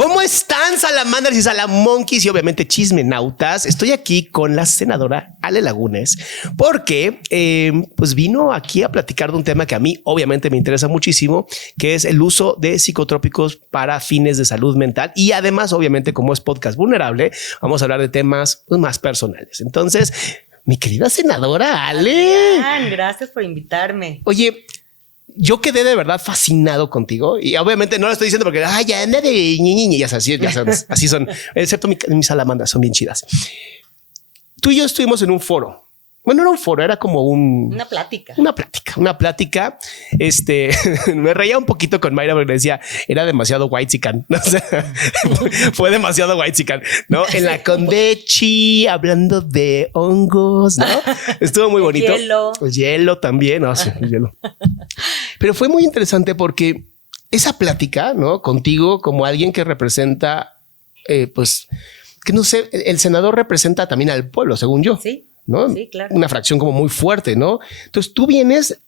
¿Cómo están, salamandras y salamonkeys y obviamente chismenautas? Estoy aquí con la senadora Ale Lagunes porque pues vino aquí a platicar de un tema que a mí obviamente me interesa muchísimo, que es el uso de psicotrópicos para fines de salud mental. Y además, obviamente, como es podcast vulnerable, vamos a hablar de temas pues, más personales. Entonces, mi querida senadora Ale. Gracias por invitarme. Oye, yo quedé de verdad fascinado contigo y obviamente no lo estoy diciendo porque ya anda de ñi, ya sabes, así son, excepto mis salamandras son bien chidas. Tú y yo estuvimos en un foro. Bueno, no era un foro, era como una plática. Me reía un poquito con Mayra porque decía, era demasiado whitezican. O sea, fue demasiado whitezican, ¿no? En la Condechi, hablando de hongos, ¿no? Estuvo muy bonito. El hielo también, no, sí, el hielo. Pero fue muy interesante porque esa plática, ¿no? Contigo como alguien que representa, pues, que no sé, el senador representa también al pueblo, según yo. Sí. ¿No? Sí, claro. Una fracción como muy fuerte, ¿no? Entonces tú vienes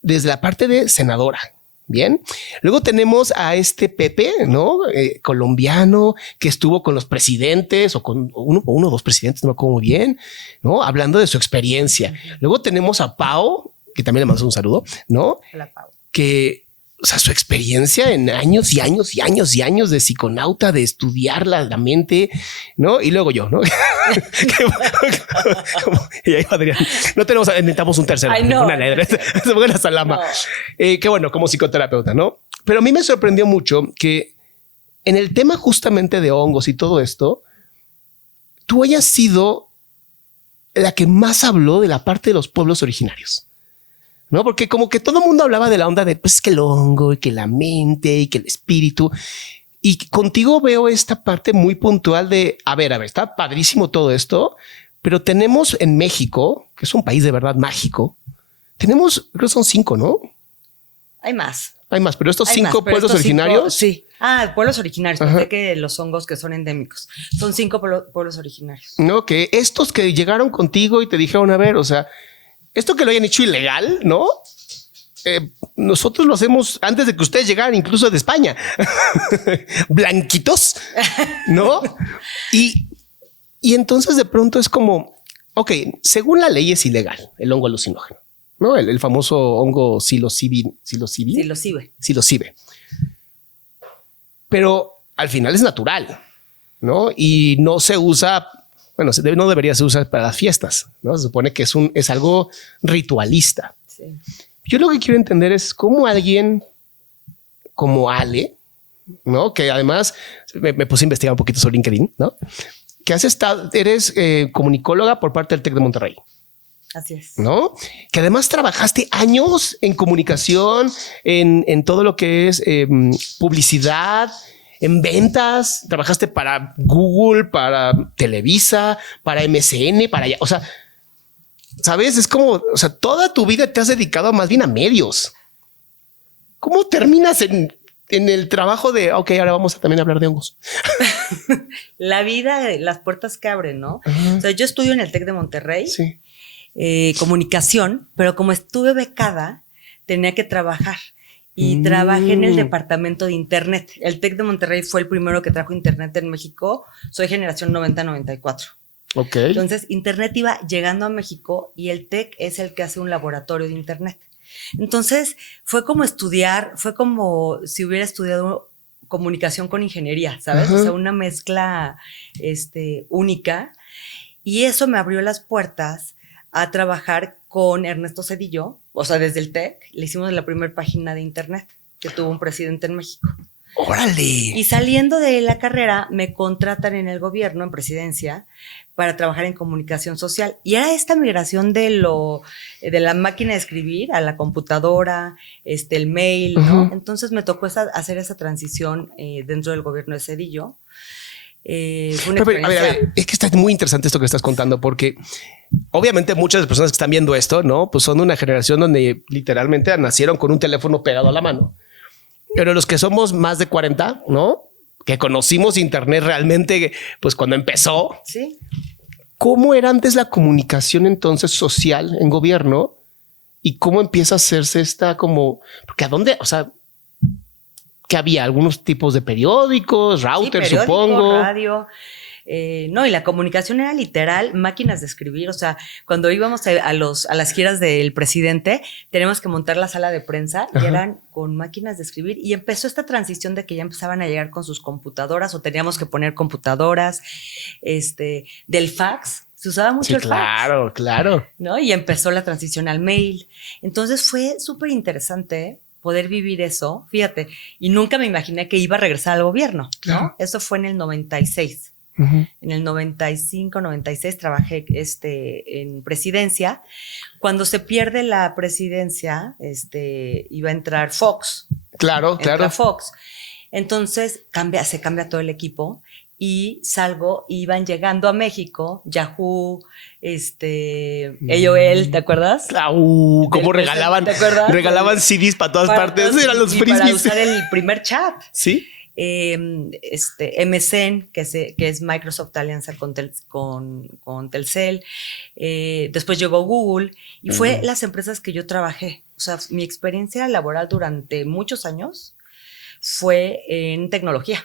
desde la parte de senadora, ¿bien? Luego tenemos a este Pepe, ¿no? Colombiano que estuvo con los presidentes o con uno o dos presidentes, no me acuerdo muy bien, ¿no? Hablando de su experiencia. Luego tenemos a Pau, que también le mando un saludo, ¿no? Hola, Pau. Que, o sea, su experiencia en años y años y años y años de psiconauta, de estudiar la mente, ¿no? Y luego yo, ¿no? Y ahí Adrián, no tenemos, necesitamos un tercero. Ay, no. Una salama. No. Qué bueno, como psicoterapeuta, ¿no? Pero a mí me sorprendió mucho que en el tema justamente de hongos y todo esto, tú hayas sido la que más habló de la parte de los pueblos originarios. ¿No? Porque como que todo el mundo hablaba de la onda de pues que el hongo y que la mente y que el espíritu. Y contigo veo esta parte muy puntual de, a ver, está padrísimo todo esto, pero tenemos en México, que es un país de verdad mágico, tenemos, creo que son 5, ¿no? Hay más, pero estos 5 pueblos originarios. Sí. Pueblos originarios. Pensé que los hongos que son endémicos. Son 5 pueblos originarios. No, que estos que llegaron contigo y te dijeron, a ver, o sea, esto que lo hayan hecho ilegal, ¿no? Nosotros lo hacemos antes de que ustedes llegaran, incluso de España. Blanquitos, ¿no? Y entonces de pronto es como, ok, según la ley es ilegal el hongo alucinógeno, ¿no? El famoso hongo psilocibe. Pero al final es natural, ¿no? Y no se usa. Bueno, no debería ser usado para las fiestas, ¿no? Se supone que es algo ritualista. Sí. Yo lo que quiero entender es cómo alguien como Ale, ¿no? Que además me puse a investigar un poquito sobre LinkedIn, ¿no? Que eres comunicóloga por parte del TEC de Monterrey. Así es. ¿No? Que además trabajaste años en comunicación, en todo lo que es publicidad, en ventas, trabajaste para Google, para Televisa, para MSN, para allá. O sea, ¿sabes? Es como, o sea, toda tu vida te has dedicado más bien a medios. ¿Cómo terminas en el trabajo de, ok, ahora vamos a también hablar de hongos? La vida, las puertas que abren, ¿no? O sea, yo estudio en el TEC de Monterrey, sí. Comunicación, pero como estuve becada, tenía que trabajar. Y trabajé en el departamento de Internet. El TEC de Monterrey fue el primero que trajo Internet en México. Soy generación 90-94. Ok. Entonces, Internet iba llegando a México y el TEC es el que hace un laboratorio de Internet. Entonces, fue como si hubiera estudiado comunicación con ingeniería, ¿sabes? O sea, una mezcla única. Y eso me abrió las puertas a trabajar con Ernesto Zedillo, o sea, desde el TEC, le hicimos la primera página de Internet que tuvo un presidente en México. ¡Órale! Y saliendo de la carrera, me contratan en el gobierno, en presidencia, para trabajar en comunicación social. Y era esta migración de la máquina de escribir a la computadora, el mail, ¿no? Entonces me tocó hacer esa transición dentro del gobierno de Zedillo. A ver, es que está muy interesante esto que estás contando, porque obviamente muchas de las personas que están viendo esto, ¿no? Pues son de una generación donde literalmente nacieron con un teléfono pegado a la mano. Pero los que somos más de 40, ¿no? Que conocimos Internet realmente, pues cuando empezó. Sí. ¿Cómo era antes la comunicación entonces social en gobierno? ¿Y cómo empieza a hacerse esta como... Porque a dónde, o sea... ¿qué había? ¿Algunos tipos de periódicos, routers, periódico, supongo? radio. No, y la comunicación era literal máquinas de escribir. O sea, cuando íbamos a las giras del presidente, teníamos que montar la sala de prensa y eran con máquinas de escribir. Y empezó esta transición de que ya empezaban a llegar con sus computadoras o teníamos que poner computadoras, del fax. Se usaba mucho el fax. Claro. ¿No? Y empezó la transición al mail. Entonces fue súper interesante poder vivir eso. Fíjate, y nunca me imaginé que iba a regresar al gobierno, ¿no? Claro. Eso fue en el 96. En el 95, 96 trabajé en presidencia. Cuando se pierde la presidencia, iba a entrar Fox. Claro. Fox. Entonces se cambia todo el equipo y salgo, iban llegando a México, Yahoo, AOL, ¿te acuerdas? ¿Cómo regalaban? ¿Te acuerdas? Regalaban CDs para todas partes. Eran los frisbees. Para usar el primer chat. Sí. MSN, que es Microsoft Alianza con Telcel. Después llegó Google y fue las empresas que yo trabajé. O sea, mi experiencia laboral durante muchos años fue en tecnología.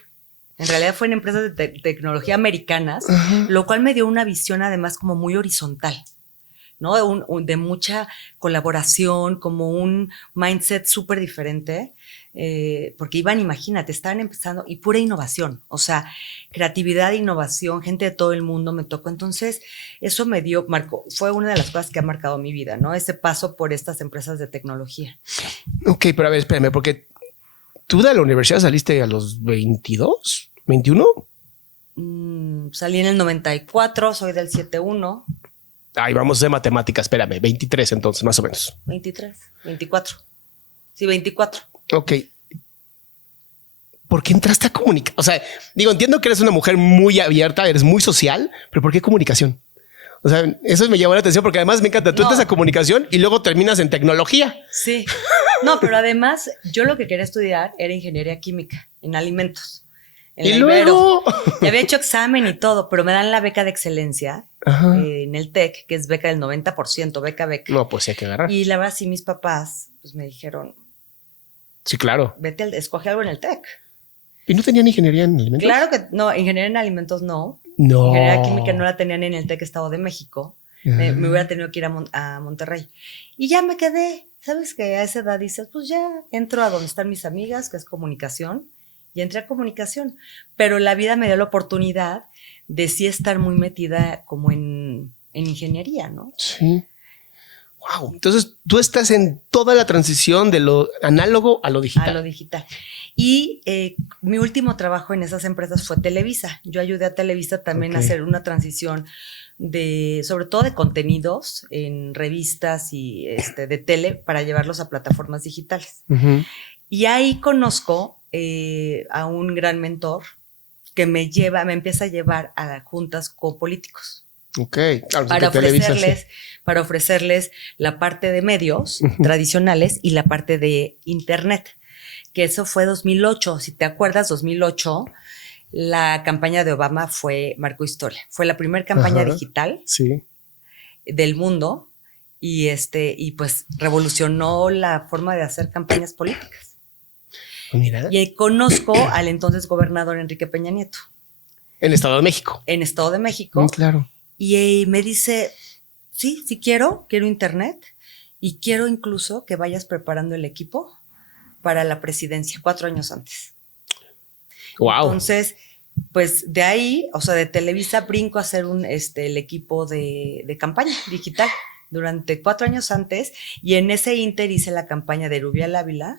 En realidad fue en empresas de tecnología americanas, lo cual me dio una visión además como muy horizontal, ¿no? De mucha colaboración, como un mindset súper diferente, porque imagínate, estaban empezando y pura innovación, o sea, creatividad, innovación, gente de todo el mundo me tocó. Entonces, eso fue una de las cosas que ha marcado mi vida, ¿no? Ese paso por estas empresas de tecnología. Ok, pero a ver, espérame, porque tú de la universidad saliste a los 22, 21. Salí en el 94, soy del 71. Ay, vamos a hacer matemáticas, espérame, 23 entonces, más o menos. 23, 24. Sí, 24. Ok. ¿Por qué entraste a comunicar? O sea, entiendo que eres una mujer muy abierta, eres muy social, pero ¿por qué comunicación? O sea, eso me llamó la atención porque además me encanta. Tú entras a comunicación y luego terminas en tecnología. Sí. No, pero además yo lo que quería estudiar era ingeniería química en alimentos. Y luego había hecho examen y todo, pero me dan la beca de excelencia en el TEC, que es beca del 90%, beca. No, pues sí hay que agarrar. Y la verdad, sí, mis papás pues me dijeron, sí, claro, escoge algo en el TEC. ¿Y no tenían ingeniería en alimentos? Claro que no, ingeniería en alimentos no. No. Ingeniería química no la tenían en el TEC Estado de México. Me hubiera tenido que ir a Monterrey. Y ya me quedé. ¿Sabes que a esa edad dices, pues ya entro a donde están mis amigas, que es comunicación? Y entré a comunicación. Pero la vida me dio la oportunidad de sí estar muy metida como en ingeniería, ¿no? Sí. Wow. Entonces tú estás en toda la transición de lo análogo a lo digital. A lo digital. Y mi último trabajo en esas empresas fue Televisa. Yo ayudé a Televisa también a hacer una transición sobre todo de contenidos en revistas y de tele para llevarlos a plataformas digitales. Y ahí conozco a un gran mentor que me empieza a llevar a juntas con políticos. Ok. Claro, para ofrecerles la parte de medios tradicionales y la parte de internet, que eso fue 2008. Si te acuerdas, 2008, la campaña de Obama marcó historia. Fue la primera campaña digital del mundo y pues revolucionó la forma de hacer campañas políticas. Mira. Y conozco al entonces gobernador Enrique Peña Nieto. En Estado de México. En Estado de México. Claro. Y me dice, sí quiero internet y quiero incluso que vayas preparando el equipo para la presidencia 4 años antes. Wow. Entonces, pues de ahí, o sea, de Televisa brinco a hacer el equipo de campaña digital durante 4 años antes, y en ese inter hice la campaña de Rubial Ávila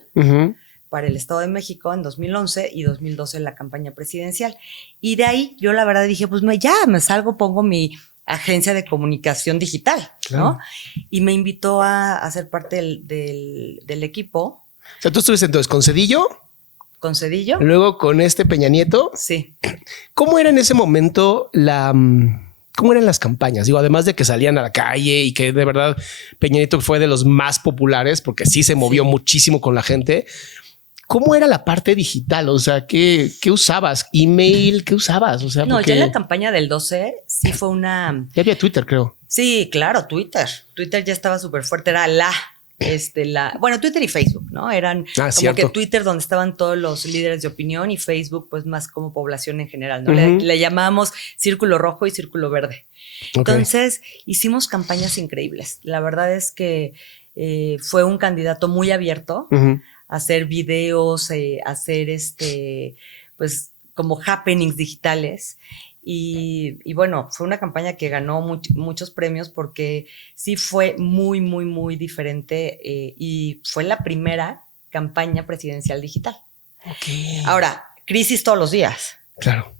para el Estado de México en 2011 y 2012 la campaña presidencial. Y de ahí yo la verdad dije, pues me salgo, pongo mi agencia de comunicación digital, ¿no? Y me invitó a ser parte del equipo. O sea, tú estuviste entonces con Cedillo. Con Cedillo. Luego con Peña Nieto. Sí. ¿Cómo era en ese momento cómo eran las campañas? Digo, además de que salían a la calle y que de verdad Peña Nieto fue de los más populares porque sí se movió muchísimo con la gente. ¿Cómo era la parte digital? O sea, ¿qué usabas? ¿Email? ¿Qué usabas? O sea, no, ya en la campaña del 12 sí fue una... Ya había Twitter, creo. Sí, claro, Twitter. Twitter ya estaba súper fuerte. Era la Twitter y Facebook, ¿no? Eran como cierto. que Twitter donde estaban todos los líderes de opinión y Facebook pues más como población en general, ¿no? Le llamábamos Círculo Rojo y Círculo Verde. Okay. Entonces hicimos campañas increíbles. La verdad es que fue un candidato muy abierto a hacer videos, a hacer pues como happenings digitales. Y bueno, fue una campaña que ganó muchos premios porque sí fue muy, muy, muy diferente y fue la primera campaña presidencial digital. Okay. Ahora, crisis todos los días. Claro.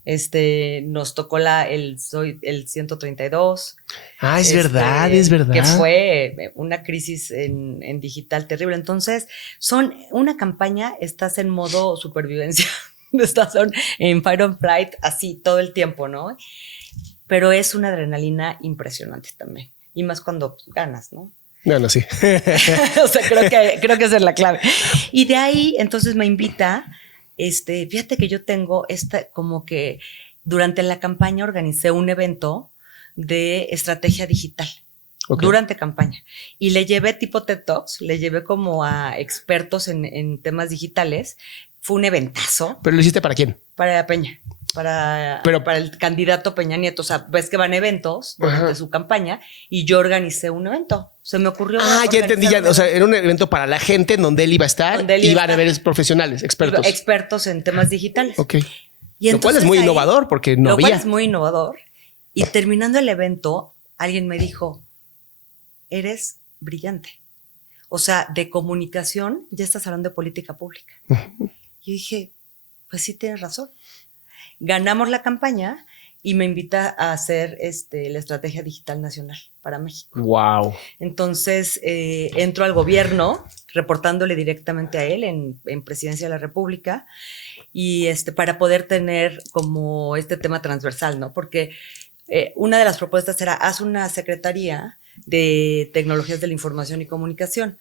Nos tocó el 132. Es verdad, es verdad. Que fue una crisis en digital terrible. Entonces, una campaña, estás en modo supervivencia. Estás en fight or flight así todo el tiempo, ¿no? Pero es una adrenalina impresionante también. Y más cuando ganas, ¿no? Bueno, sí. O sea, creo que esa es la clave. Y de ahí, entonces me invita, fíjate que yo tengo como que durante la campaña organicé un evento de estrategia digital. Okay. Durante campaña. Y le llevé tipo TED Talks, le llevé como a expertos en temas digitales. Fue un eventazo. ¿Pero lo hiciste para quién? Para Peña. Para el candidato Peña Nieto. O sea, ves que van eventos durante su campaña y yo organicé un evento. Se me ocurrió. Ya entendí. O sea, era un evento para la gente en donde él iba a estar y van a ver profesionales, expertos. Expertos en temas digitales. Ok. Y lo cual es muy innovador porque no había. Lo cual es muy innovador. Y terminando el evento, alguien me dijo, eres brillante. O sea, de comunicación ya estás hablando de política pública. Yo dije, pues sí tienes razón. Ganamos la campaña y me invita a hacer la Estrategia Digital Nacional para México. Wow. Entonces entro al gobierno reportándole directamente a él en Presidencia de la República y para poder tener como este tema transversal, ¿no? Porque una de las propuestas era haz una secretaría de tecnologías de la información y comunicación.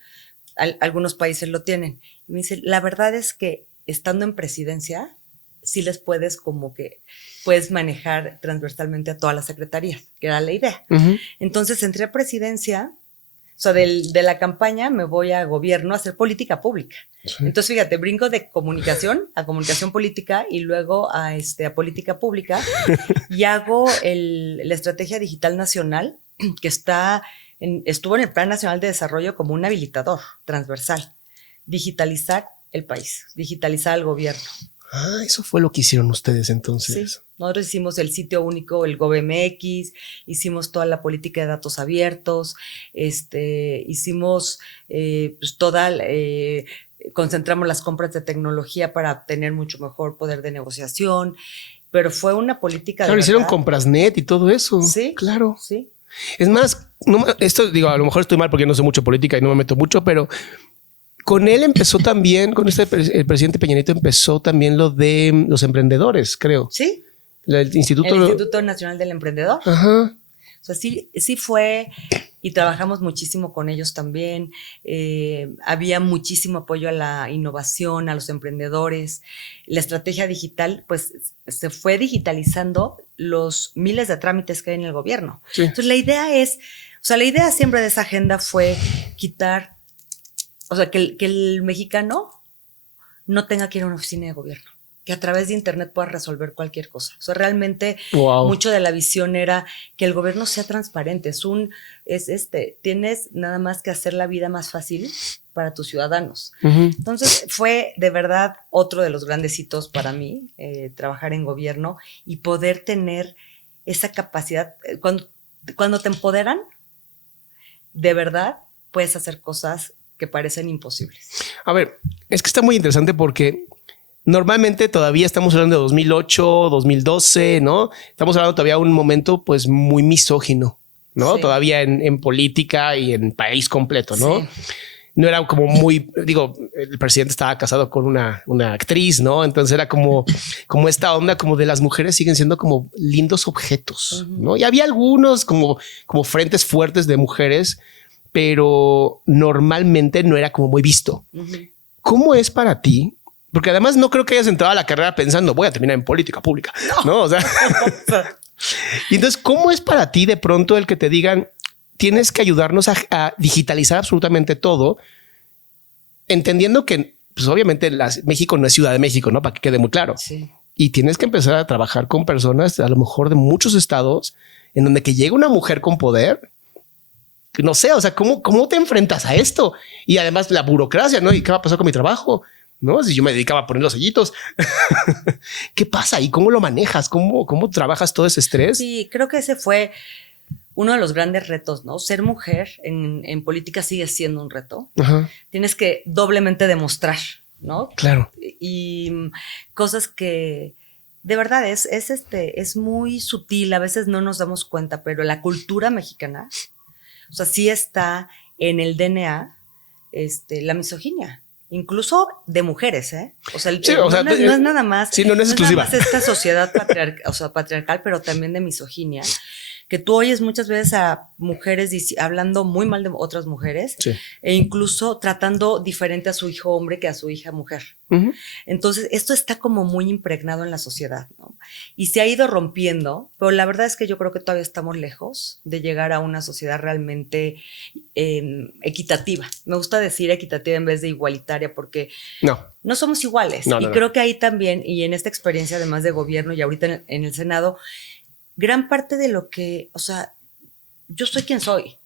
Algunos países lo tienen. Y me dice, la verdad es que estando en presidencia, sí les puedes manejar transversalmente a todas las secretarías, que era la idea. Entonces entré a presidencia, o sea, de la campaña me voy a gobierno a hacer política pública. Sí. Entonces, fíjate, brinco de comunicación a comunicación política y luego a política pública y hago la Estrategia Digital Nacional, que estuvo en el Plan Nacional de Desarrollo como un habilitador transversal. Digitalizar el país, digitalizar el gobierno. Eso fue lo que hicieron ustedes entonces. Sí, nosotros hicimos el sitio único, el GovMX, hicimos toda la política de datos abiertos, hicimos pues concentramos las compras de tecnología para tener mucho mejor poder de negociación, pero fue una política de hicieron Comprasnet y todo eso. Sí, claro. Sí. Es más, esto digo, a lo mejor estoy mal porque no sé mucho política y no me meto mucho, pero con él empezó también, el presidente Peña Nieto empezó también lo de los emprendedores, creo. Sí. El Instituto Nacional del Emprendedor. Ajá. O sea, sí fue y trabajamos muchísimo con ellos también. Había muchísimo apoyo a la innovación, a los emprendedores. La estrategia digital, pues se fue digitalizando los miles de trámites que hay en el gobierno. Sí. Entonces la idea siempre de esa agenda fue quitar, o sea, que el mexicano no tenga que ir a una oficina de gobierno, que a través de internet pueda resolver cualquier cosa. O sea, realmente mucho de la visión era que el gobierno sea transparente. Tienes nada más que hacer la vida más fácil para tus ciudadanos. Entonces fue de verdad otro de los grandes hitos para mí, trabajar en gobierno y poder tener esa capacidad. Cuando te empoderan, de verdad puedes hacer cosas que parecen imposibles. A ver, es que está muy interesante porque normalmente todavía estamos hablando de 2008, 2012, ¿no? Estamos hablando todavía de un momento pues muy misógino, ¿no? Sí. Todavía en política y en país completo, ¿no? Sí. No era como muy, digo, el presidente estaba casado con una actriz, ¿no? Entonces era como esta onda como de las mujeres siguen siendo como lindos objetos, ¿no? Y había algunos como frentes fuertes de mujeres, pero normalmente no era como muy visto. ¿Cómo es para ti? Porque además no creo que hayas entrado a la carrera pensando voy a terminar en política pública, ¿no? O sea, y entonces, ¿cómo es para ti de pronto el que te digan tienes que ayudarnos a digitalizar absolutamente todo, entendiendo que, pues obviamente México no es Ciudad de México, ¿no? Para que quede muy claro. Sí. Y tienes que empezar a trabajar con personas, a lo mejor de muchos estados, en donde que llegue una mujer con poder. No sé, o sea, ¿cómo te enfrentas a esto? Y además la burocracia, ¿no? ¿Y qué va a pasar con mi trabajo? ¿No? Si yo me dedicaba a poner los sellitos. ¿Qué pasa? ¿Y cómo lo manejas? ¿Cómo trabajas todo ese estrés? Sí, creo que ese fue uno de los grandes retos, ¿no? Ser mujer en política sigue siendo un reto. Ajá. Tienes que doblemente demostrar, ¿no? Claro. Y cosas que de verdad es muy sutil, a veces no nos damos cuenta, pero la cultura mexicana, o sea, sí está en el DNA la misoginia. Incluso de mujeres, ¿eh? O sea, Sí, o sea, no es nada más. Sí, no es exclusiva. Nada más esta sociedad patriarcal, pero también de misoginia. Que tú oyes muchas veces a mujeres hablando muy mal de otras mujeres, Sí. e incluso tratando diferente a su hijo hombre que a su hija mujer. Uh-huh. Entonces, esto está como muy impregnado en la sociedad, ¿no? Y se ha ido rompiendo, pero la verdad es que yo creo que todavía estamos lejos de llegar a una sociedad realmente equitativa. Me gusta decir equitativa en vez de igualitaria, porque no somos iguales. No, y no. creo que ahí también, y en esta experiencia además de gobierno y ahorita en el Senado, gran parte de lo que, o sea, yo soy quien soy,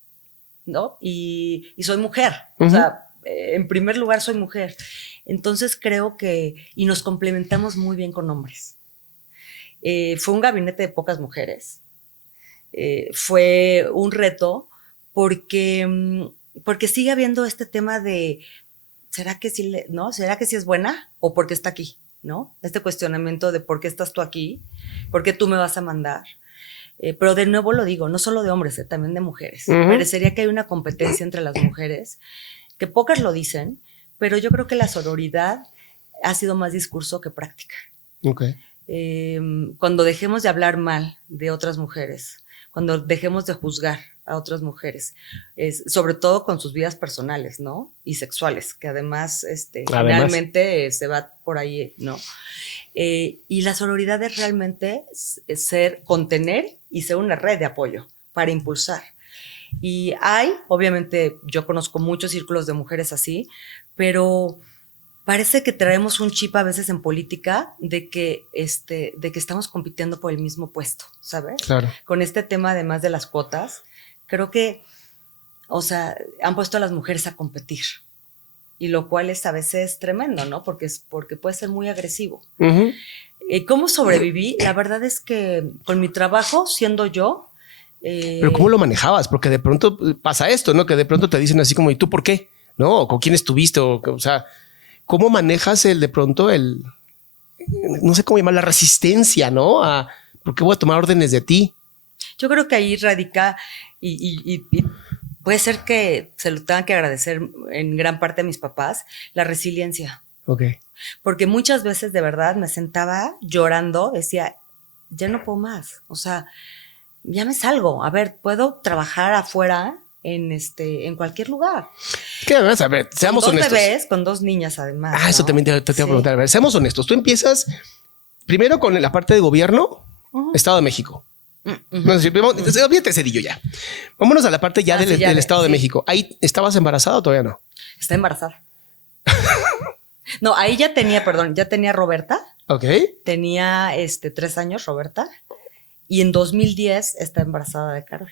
¿no? Y soy mujer. Uh-huh. O sea, en primer lugar soy mujer. Entonces creo que, y nos complementamos muy bien con hombres. Fue un gabinete de pocas mujeres. Fue un reto porque sigue habiendo este tema de, ¿será que sí, no? ¿Será que sí es buena o por qué está aquí? ¿No? Este cuestionamiento de por qué estás tú aquí, por qué tú me vas a mandar. Pero de nuevo lo digo, no solo de hombres, también de mujeres. Uh-huh. Parecería que hay una competencia entre las mujeres, que pocas lo dicen, pero yo creo que la sororidad ha sido más discurso que práctica. Okay. Cuando dejemos de hablar mal de otras mujeres, cuando dejemos de juzgar a otras mujeres, sobre todo con sus vidas personales, ¿no? Y sexuales, que además generalmente se va por ahí, ¿no? Y la sororidad es realmente contener y ser una red de apoyo para impulsar. Y obviamente, yo conozco muchos círculos de mujeres así, pero parece que traemos un chip a veces en política de que estamos compitiendo por el mismo puesto, ¿sabes? Claro. Con este tema, además de las cuotas, creo que, o sea, han puesto a las mujeres a competir. Y lo cual es a veces tremendo, ¿no? Porque puede ser muy agresivo. Uh-huh. ¿Cómo sobreviví? La verdad es que con mi trabajo, siendo yo... Pero ¿cómo lo manejabas? Porque de pronto pasa esto, ¿no? Que de pronto te dicen así como, ¿y tú por qué? ¿No? ¿O con quién estuviste? O sea, ¿cómo manejas no sé cómo llamar, la resistencia, ¿no? ¿Por qué voy a tomar órdenes de ti? Yo creo que ahí radica y puede ser que se lo tengan que agradecer en gran parte a mis papás, la resiliencia. Okay. Porque muchas veces de verdad me sentaba llorando, decía, ya no puedo más. O sea, ya me salgo. A ver, puedo trabajar afuera en cualquier lugar. ¿Qué además? A ver, seamos honestos. Con 2 bebés, con 2 niñas además. ¿no? Eso también te iba a preguntar. A ver, seamos honestos. Tú empiezas primero con la parte de gobierno, uh-huh. Estado de México. Uh-huh. No, olvídate Cedillo ya. Vámonos a la parte ya del Estado de México. ¿Ahí estabas embarazada o todavía no? Está embarazada. No, ahí ya tenía Roberta. Ok. Tenía 3 años Roberta. Y en 2010 está embarazada de Carol.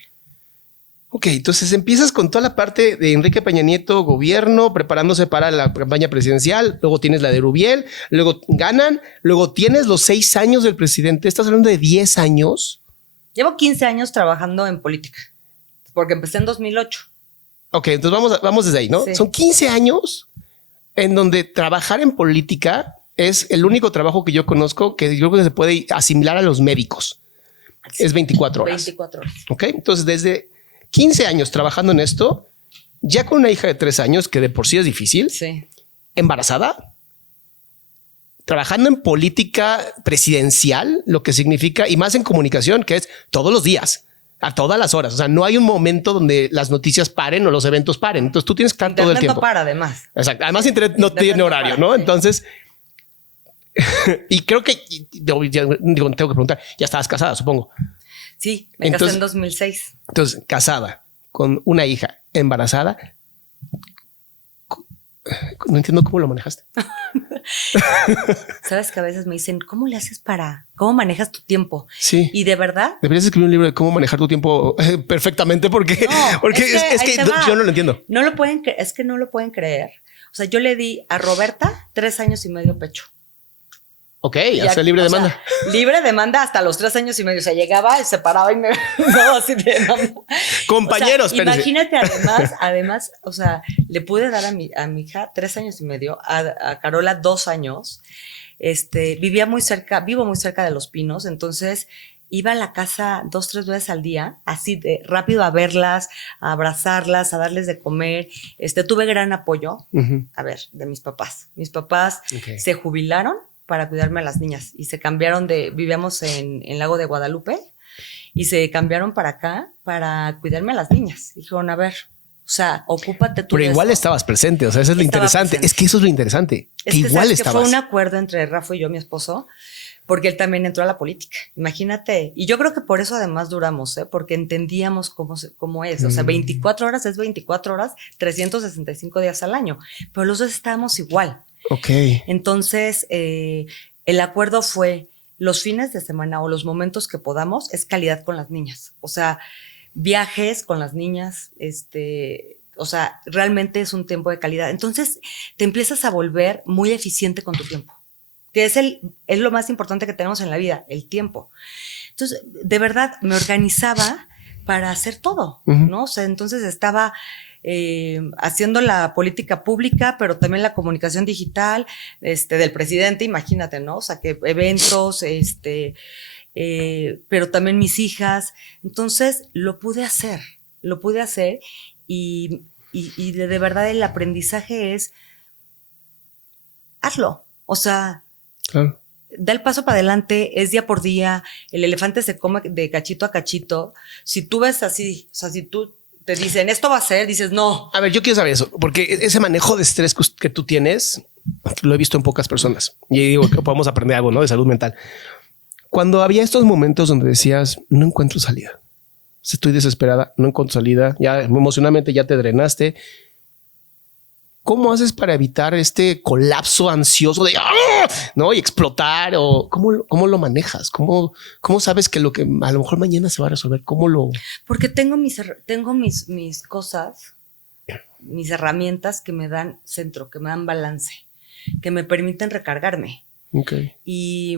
Ok, entonces empiezas con toda la parte de Enrique Peña Nieto, gobierno, preparándose para la campaña presidencial, luego tienes la de Rubiel, luego ganan, luego tienes los 6 años del presidente. ¿Estás hablando de 10 años? Llevo 15 años trabajando en política, porque empecé en 2008. Ok, entonces vamos desde ahí, ¿no? Sí. Son 15 años en donde trabajar en política es el único trabajo que yo conozco que yo creo que se puede asimilar a los médicos. Sí. Es 24 horas. 24 horas. Ok, entonces desde 15 años trabajando en esto, ya con una hija de 3 años, que de por sí es difícil, sí. Embarazada, trabajando en política presidencial, lo que significa, y más en comunicación, que es todos los días, a todas las horas. O sea, no hay un momento donde las noticias paren o los eventos paren. Entonces tú tienes que estar todo el tiempo. No para, además. Exacto. Además, Internet no tiene horario, ¿no? Sí. Entonces, y creo que, tengo que preguntar, ya estabas casada, supongo. Sí, me casé en 2006. Entonces, casada, con una hija embarazada. No entiendo cómo lo manejaste. Sabes que a veces me dicen, ¿cómo manejas tu tiempo? Sí. Y de verdad. Deberías escribir un libro de cómo manejar tu tiempo perfectamente porque, es que yo no lo entiendo. No lo pueden creer. O sea, yo le di a Roberta 3 años y medio pecho. Ok, hace libre demanda. Sea, libre demanda hasta los 3 años y medio. O sea, llegaba y se paraba y me... No, así de... No. Compañeros, o sea, imagínate, además, o sea, le pude dar a mi hija 3 años y medio, a Carola 2 años. Vivo muy cerca de Los Pinos, entonces iba a la casa 2-3 veces al día, así de rápido a verlas, a abrazarlas, a darles de comer. Tuve gran apoyo, de mis papás. Mis papás se jubilaron para cuidarme a las niñas y se cambiaron vivíamos en Lago de Guadalupe y se cambiaron para acá para cuidarme a las niñas. Dijeron, a ver, o sea, ocúpate tú. Pero igual estabas presente, o sea, eso es lo interesante. Presente. Es que eso es lo interesante. Que igual estabas. Que fue un acuerdo entre Rafa y yo, mi esposo, porque él también entró a la política. Imagínate. Y yo creo que por eso además duramos, porque entendíamos cómo es. O sea, 24 horas es 24 horas, 365 días al año. Pero los dos estábamos igual. Ok. Entonces, el acuerdo fue los fines de semana o los momentos que podamos es calidad con las niñas. O sea, viajes con las niñas, o sea, realmente es un tiempo de calidad. Entonces, te empiezas a volver muy eficiente con tu tiempo, que es lo más importante que tenemos en la vida, el tiempo. Entonces, de verdad, me organizaba para hacer todo, ¿no? O sea, entonces estaba haciendo la política pública, pero también la comunicación digital del presidente, imagínate, ¿no? O sea, que eventos, pero también mis hijas. Entonces, lo pude hacer y de verdad el aprendizaje es hazlo. O sea, claro. Da el paso para adelante, es día por día, el elefante se come de cachito a cachito. Si tú ves así, o sea, si tú te dicen, esto va a ser, dices, no. A ver, yo quiero saber eso, porque ese manejo de estrés que tú tienes, lo he visto en pocas personas. Y digo que podemos aprender algo, ¿no? De salud mental. Cuando había estos momentos donde decías, no encuentro salida, estoy desesperada, no encuentro salida, ya emocionalmente ya te drenaste. ¿Cómo haces para evitar este colapso ansioso de no y explotar? O cómo lo manejas? ¿Cómo sabes que lo que a lo mejor mañana se va a resolver? Porque tengo mis cosas, mis herramientas que me dan centro, que me dan balance, que me permiten recargarme. Okay. Y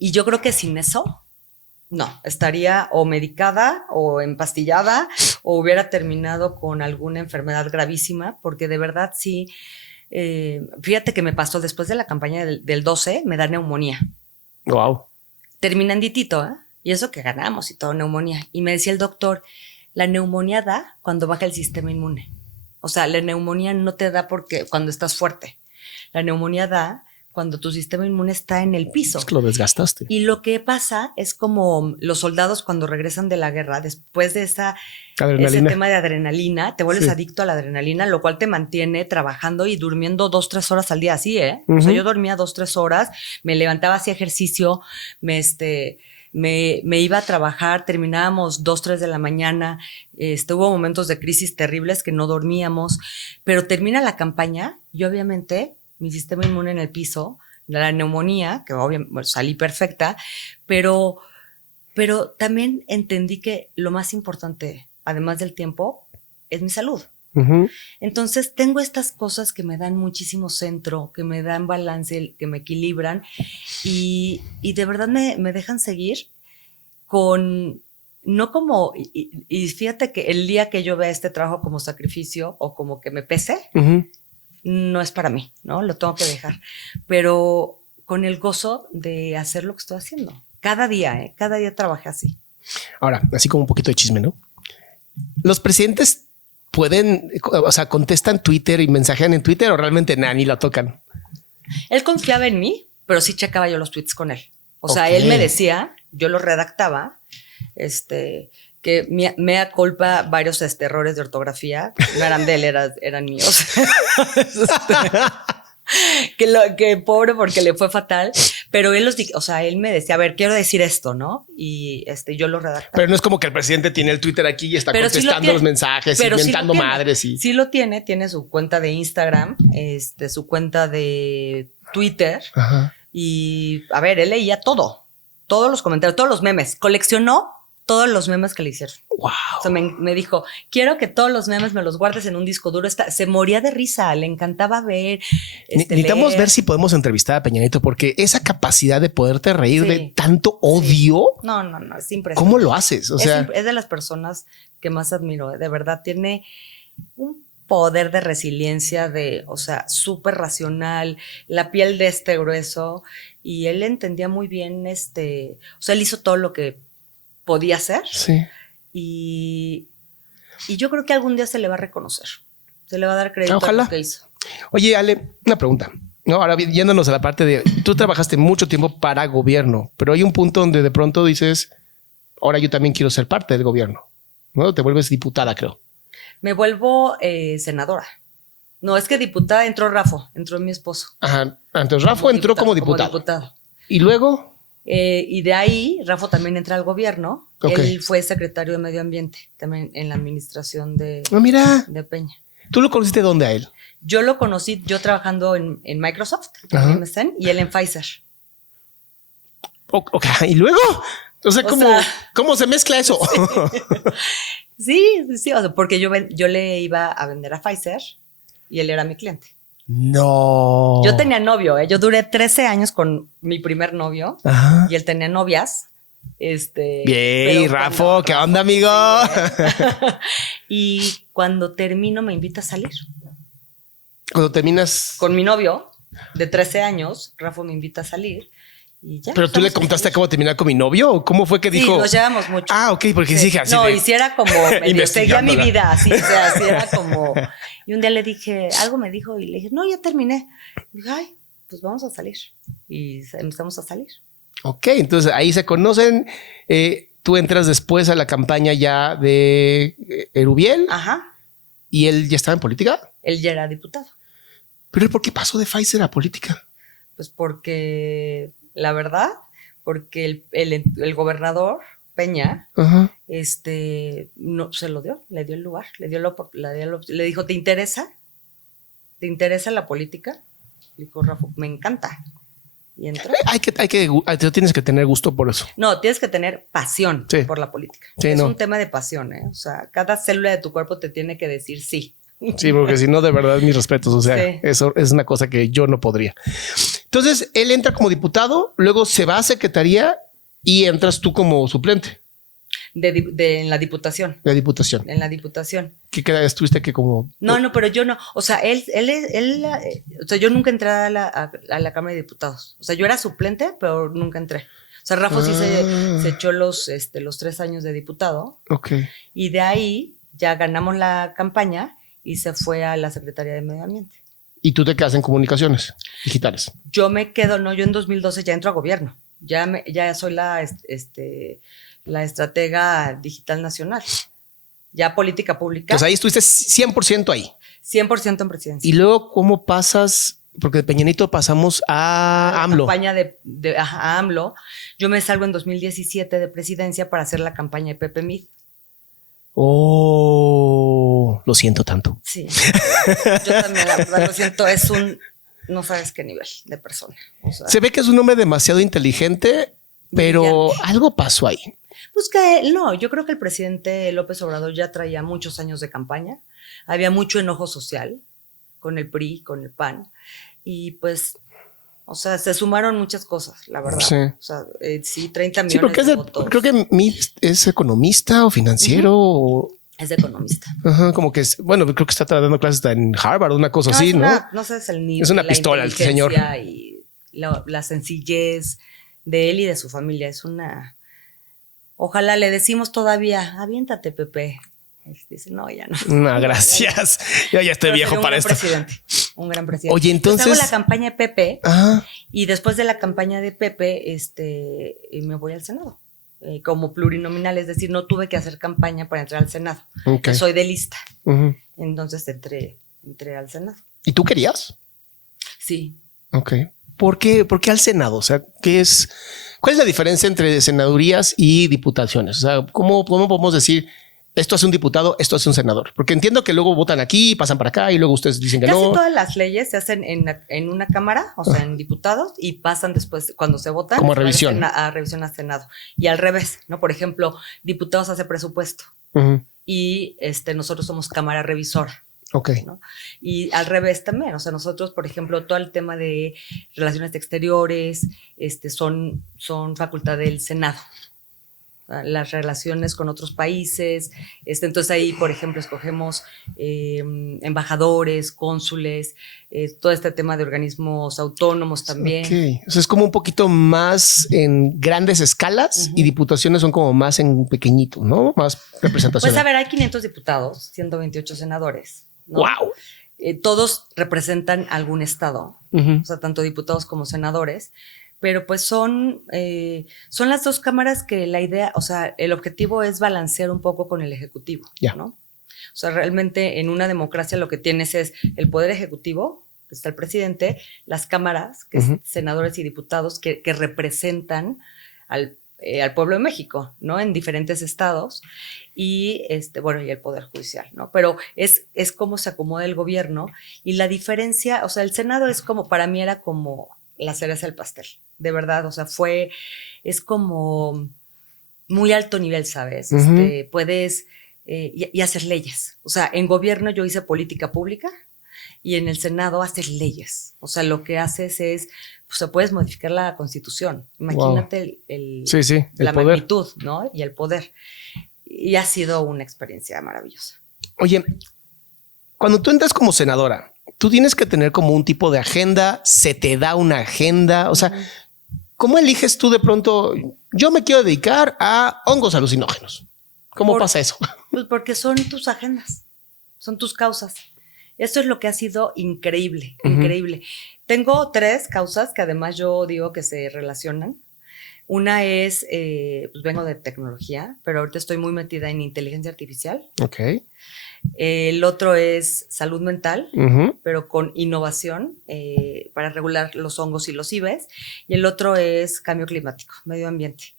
yo creo que sin eso, no, estaría o medicada o empastillada o hubiera terminado con alguna enfermedad gravísima, porque de verdad sí, fíjate que me pasó después de la campaña del 12, me da neumonía. Wow. Terminanditito, y eso que ganamos y todo, neumonía. Y me decía el doctor, la neumonía da cuando baja el sistema inmune. O sea, la neumonía no te da cuando estás fuerte. La neumonía da cuando tu sistema inmune está en el piso. Es que lo desgastaste. Y lo que pasa es como los soldados cuando regresan de la guerra, después de ese tema de adrenalina, te vuelves adicto a la adrenalina, lo cual te mantiene trabajando y durmiendo 2-3 horas al día, así, O sea, yo dormía 2-3 horas, me levantaba, hacía ejercicio, me iba a trabajar, terminábamos 2-3 de la mañana, hubo momentos de crisis terribles que no dormíamos, pero termina la campaña y obviamente mi sistema inmune en el piso, la neumonía, que obviamente salí perfecta, pero también entendí que lo más importante, además del tiempo, es mi salud. Entonces tengo estas cosas que me dan muchísimo centro, que me dan balance, que me equilibran y de verdad me dejan seguir no como, y fíjate que el día que yo vea este trabajo como sacrificio o como que me pese, no es para mí, ¿no? Lo tengo que dejar. Pero con el gozo de hacer lo que estoy haciendo. Cada día trabajé así. Ahora, así como un poquito de chisme, ¿no? Los presidentes pueden, o sea, contestan Twitter y mensajean en Twitter o realmente ni lo tocan. Él confiaba en mí, pero sí checaba yo los tweets con él. O sea, él me decía, yo lo redactaba, que mea culpa varios errores de ortografía, no eran de él, eran míos. que pobre porque le fue fatal, Pero él o sea, él me decía, a ver, quiero decir esto, ¿no? Y yo lo redactaba. Pero no es como que el presidente tiene el Twitter aquí y está Pero sí contestando los mensajes, pero inventando sí lo tiene. madres. Y... Sí lo tiene su cuenta de Instagram, su cuenta de Twitter. Ajá. Y, a ver, él leía todo, todos los comentarios, todos los memes. Coleccionó todos los memes que le hicieron. Wow. O sea, me dijo, quiero que todos los memes me los guardes en un disco duro. Se moría de risa, le encantaba ver. Necesitamos leer. ver si podemos entrevistar a Peña Nieto, porque esa capacidad de poderte reír Sí. de tanto odio. Sí. No, es impresionante. ¿Cómo lo haces? O sea, es de las personas que más admiro. De verdad, tiene un poder de resiliencia, o sea, súper racional, la piel de grueso. Y él entendía muy bien, o sea, él hizo todo lo que podía hacer. sí. Y yo creo que algún día se le va a reconocer. Se le va a dar crédito Ojalá. a lo que hizo. Oye, Ale, una pregunta. No, ahora bien, yéndonos a la parte de tú trabajaste mucho tiempo para gobierno, pero hay un punto donde de pronto dices, ahora yo también quiero ser parte del gobierno, ¿no? Te vuelves diputada, creo. Me vuelvo senadora. No, es que diputada entró mi esposo. Ajá. Entonces Rafa entró como diputado. Y luego, Y de ahí, Rafa también entra al gobierno. Ok. Él fue secretario de Medio Ambiente, también en la administración mira, de Peña. ¿tú lo conociste dónde a él? Yo lo conocí, yo trabajando en Microsoft, Ajá. en MSN, y él en Pfizer. Ok, y luego, o sea, O sea, ¿cómo se mezcla eso? Sí, o sea, porque yo le iba a vender a Pfizer y él era mi cliente. No. Yo tenía novio, yo duré 13 años con mi primer novio. Ajá. Y él tenía novias. Bien, Rafa, ¿qué onda, amigo? Y cuando termino me invita a salir. Cuando terminas. Con mi novio de 13 años, Rafa me invita a salir y ya. ¿Pero tú le contaste cómo terminar con mi novio? ¿O cómo fue que Sí, dijo? nos llevamos mucho. Ah, ok, porque sí, dije así. No, de- y si era como medio, seguía mi Investigándola. vida así, o sea, si era como. Y un día le dije, algo me dijo y le dije, no, ya terminé. Y dije, ay, pues vamos a salir. Y empezamos a salir. Ok, entonces ahí se conocen. Tú entras después a la campaña ya de Erubiel Ajá. y él ya estaba en política. Él ya era diputado. Pero ¿por qué pasó de Pfizer a política? Pues porque, la verdad, porque el gobernador Peña, Ajá. no se lo dio, le dio el lugar, le dijo, ¿te interesa? ¿Te interesa la política? Le dijo, Rafa, me encanta. Y entró. Tú tienes que tener gusto por eso. No, tienes que tener pasión Sí. por la política. Sí, es no. un tema de pasión, ¿eh? O sea, cada célula de tu cuerpo te tiene que decir sí. Sí, porque si no, de verdad, mis respetos. O sea, Sí. eso es una cosa que yo no podría. Entonces, él entra como diputado, luego se va a secretaría y entras tú como suplente En la diputación. de diputación. En la diputación. ¿Qué estuviste que como? No, pero yo no. O sea, o sea, yo nunca entré a la Cámara de Diputados. O sea, yo era suplente, pero nunca entré. O sea, Rafa sí se echó los 3 años de diputado Ok. y de ahí ya ganamos la campaña y se fue a la Secretaría de Medio Ambiente. Y tú te quedas en comunicaciones digitales. Yo me quedo, no, yo en 2012 ya entro a gobierno. Ya soy la estratega digital nacional. Ya política pública. Pues ahí estuviste 100% ahí. 100% en presidencia. Y luego, ¿cómo pasas? Porque de Peña Nieto pasamos a AMLO. La campaña a AMLO. Yo me salgo en 2017 de presidencia para hacer la campaña de Pepe Mid. Oh, lo siento tanto. Sí. Yo también, la verdad, lo siento, no sabes qué nivel de persona. O sea, Se ve que es un hombre demasiado inteligente, pero brillante. algo pasó ahí. Pues que no, yo creo que el presidente López Obrador ya traía muchos años de campaña. Había mucho enojo social con el PRI, con el PAN. Y pues, o sea, se sumaron muchas cosas, la verdad. Sí. O sea, sí, 30 millones Sí, porque de votos. creo que Mid es economista o financiero. O, Es economista. ajá, como que es, bueno, creo que está dando clases en Harvard, una cosa así, es ¿no? no sabes el nivel. Es una la pistola el señor. inteligencia y la sencillez de él y de su familia. Es una. Ojalá le decimos todavía, aviéntate, Pepe. Él dice, no, ya no. No, gracias. Yo ya estoy Pero viejo sería para esto. Un gran presidente. Oye, entonces. Hago la campaña de Pepe Ah, y después de la campaña de Pepe, me voy al Senado. Como plurinominal, es decir, no tuve que hacer campaña para entrar al Senado. ok. Soy de lista. Ujú. Entonces entré al Senado. ¿Y tú querías? Sí. Ok. ¿Por qué al Senado? O sea, ¿cuál es la diferencia entre senadurías y diputaciones? O sea, ¿cómo podemos decir esto hace un diputado, esto hace un senador? Porque entiendo que luego votan aquí, pasan para acá y luego ustedes dicen que Casi no. todas las leyes se hacen en una cámara, o sea, en diputados, y pasan después, cuando se votan, como revisión. A revisión al Senado. Y al revés, ¿no? Por ejemplo, diputados hace presupuesto y nosotros somos cámara revisora. Ok. ¿No? Y al revés también, o sea, nosotros, por ejemplo, todo el tema de relaciones exteriores son facultad del Senado. Las relaciones con otros países, entonces ahí, por ejemplo, escogemos embajadores, cónsules, todo este tema de organismos autónomos también. Ok, o sea, es como un poquito más en grandes escalas y diputaciones son como más en pequeñito, ¿no? Más representación. Pues a ver, hay 500 diputados, 128 senadores, ¿no? ¡Wow! Todos representan algún estado, o sea, tanto diputados como senadores. Pero pues son las dos cámaras que la idea, o sea, el objetivo es balancear un poco con el ejecutivo, ¿no? O sea, realmente en una democracia lo que tienes es el poder ejecutivo, que está el presidente, las cámaras, que es senadores y diputados que representan al pueblo de México, ¿no? En diferentes estados y y el poder judicial, ¿no? Pero es cómo se acomoda el gobierno y la diferencia, o sea, el Senado es como, para mí era como la cereza del pastel, de verdad, o sea, es como muy alto nivel, ¿sabes? Puedes y hacer leyes, o sea, en gobierno yo hice política pública y en el Senado haces leyes, o sea, lo que haces es, pues, puedes modificar la Constitución, imagínate la poder. Magnitud, ¿no? Y el poder, y ha sido una experiencia maravillosa. Oye, cuando tú entras como senadora, tú tienes que tener como un tipo de agenda, se te da una agenda, o sea, ¿cómo eliges tú de pronto? Yo me quiero dedicar a hongos alucinógenos. ¿Cómo pasa eso? Pues porque son tus agendas, son tus causas. Esto es lo que ha sido increíble, increíble. Tengo 3 causas que además yo digo que se relacionan. Una es, pues vengo de tecnología, pero ahorita estoy muy metida en inteligencia artificial. Ok. El otro es salud mental, pero con innovación para regular los hongos y los IBES. Y el otro es cambio climático, medio ambiente.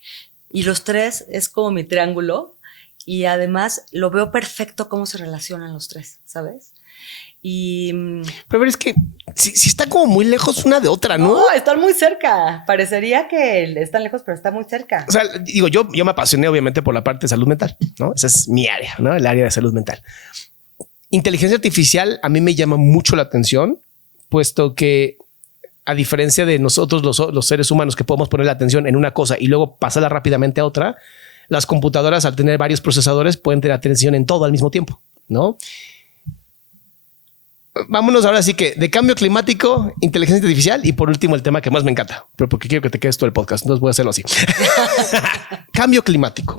Y los 3 es como mi triángulo y además lo veo perfecto cómo se relacionan los 3, ¿sabes? Pero es que si está como muy lejos una de otra, ¿no? No, están muy cerca. Parecería que están lejos, pero está muy cerca. O sea, digo, yo me apasioné obviamente por la parte de salud mental, ¿no? Esa es mi área, ¿no? El área de salud mental. Inteligencia artificial a mí me llama mucho la atención, puesto que a diferencia de nosotros los seres humanos que podemos poner la atención en una cosa y luego pasarla rápidamente a otra, las computadoras al tener varios procesadores pueden tener atención en todo al mismo tiempo, ¿no? Vámonos ahora sí que de cambio climático, inteligencia artificial y por último el tema que más me encanta, pero porque quiero que te quedes todo el podcast, entonces voy a hacerlo así. Cambio climático.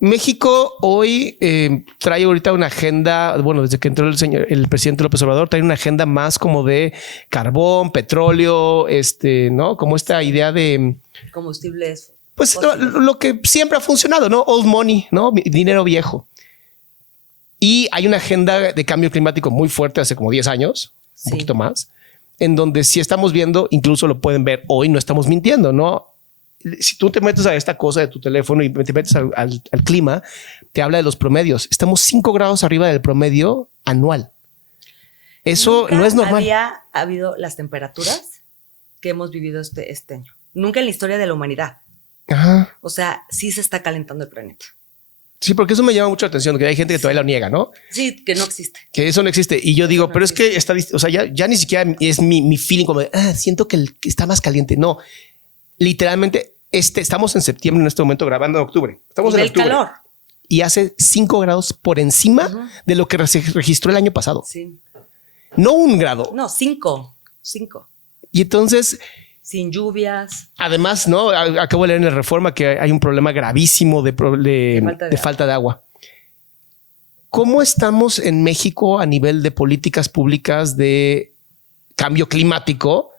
México hoy trae ahorita una agenda, bueno, desde que entró el presidente López Obrador, trae una agenda más como de carbón, petróleo, ¿no? Como esta idea de combustibles. Pues lo que siempre ha funcionado, ¿no? Old money, ¿no? Dinero viejo. Y hay una agenda de cambio climático muy fuerte hace como 10 años, un poquito más, en donde sí estamos viendo, incluso lo pueden ver hoy, no estamos mintiendo, ¿no? Si tú te metes a esta cosa de tu teléfono y te metes al clima, te habla de los promedios. Estamos 5 grados arriba del promedio anual. Eso no es normal. Había habido las temperaturas que hemos vivido este año. Nunca en la historia de la humanidad. Ajá. O sea, sí se está calentando el planeta. Sí, porque eso me llama mucho la atención, que hay gente que todavía lo niega, ¿no? Sí, que no existe. Que eso no existe. Y yo digo, pero existe. Es que o sea, ya ni siquiera es mi feeling como de, siento que está más caliente. No, literalmente estamos en septiembre en este momento grabando en octubre. Estamos en octubre. Calor. Y hace 5 grados por encima de lo que se registró el año pasado. Sí. No 1 grado. No, 5. Y entonces... sin lluvias. Además, ¿no? Acabo de leer en la Reforma que hay un problema gravísimo de falta de agua. ¿Cómo estamos en México a nivel de políticas públicas de cambio climático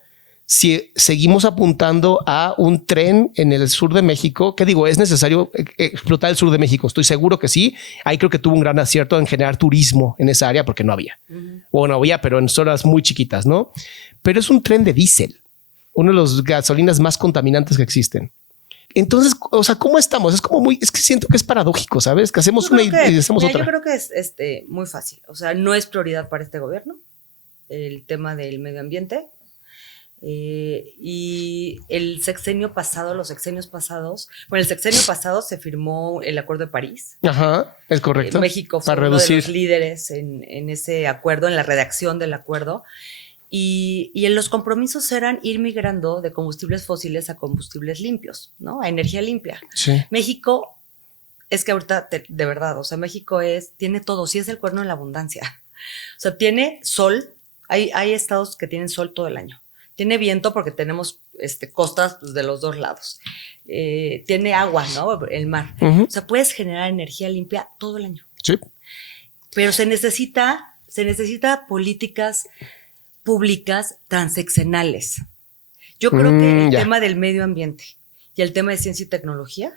si seguimos apuntando a un tren en el sur de México? ¿Qué digo? ¿Es necesario explotar el sur de México? Estoy seguro que sí. Ahí creo que tuvo un gran acierto en generar turismo en esa área porque no había. O no había, pero en zonas muy chiquitas, ¿no? Pero es un tren de diésel. uno de los gasolinas más contaminantes que existen. Entonces, o sea, ¿cómo estamos? Es que siento que es paradójico, ¿sabes? Que hacemos una y hacemos otra. Yo creo que es muy fácil. O sea, no es prioridad para este gobierno el tema del medio ambiente. Y el sexenio pasado, el sexenio pasado se firmó el Acuerdo de París. Ajá, es correcto. México fue uno de los líderes en ese acuerdo, en la redacción del acuerdo. Y en los compromisos eran ir migrando de combustibles fósiles a combustibles limpios, ¿no? A energía limpia. Sí. México, es que ahorita, de verdad, o sea, México tiene todo, sí es el cuerno de la abundancia. O sea, tiene sol, hay estados que tienen sol todo el año. Tiene viento porque tenemos costas de los dos lados. Tiene agua, ¿no? El mar. O sea, puedes generar energía limpia todo el año. Sí. Pero se necesita políticas públicas transeccionales. Yo creo que el tema del medio ambiente y el tema de ciencia y tecnología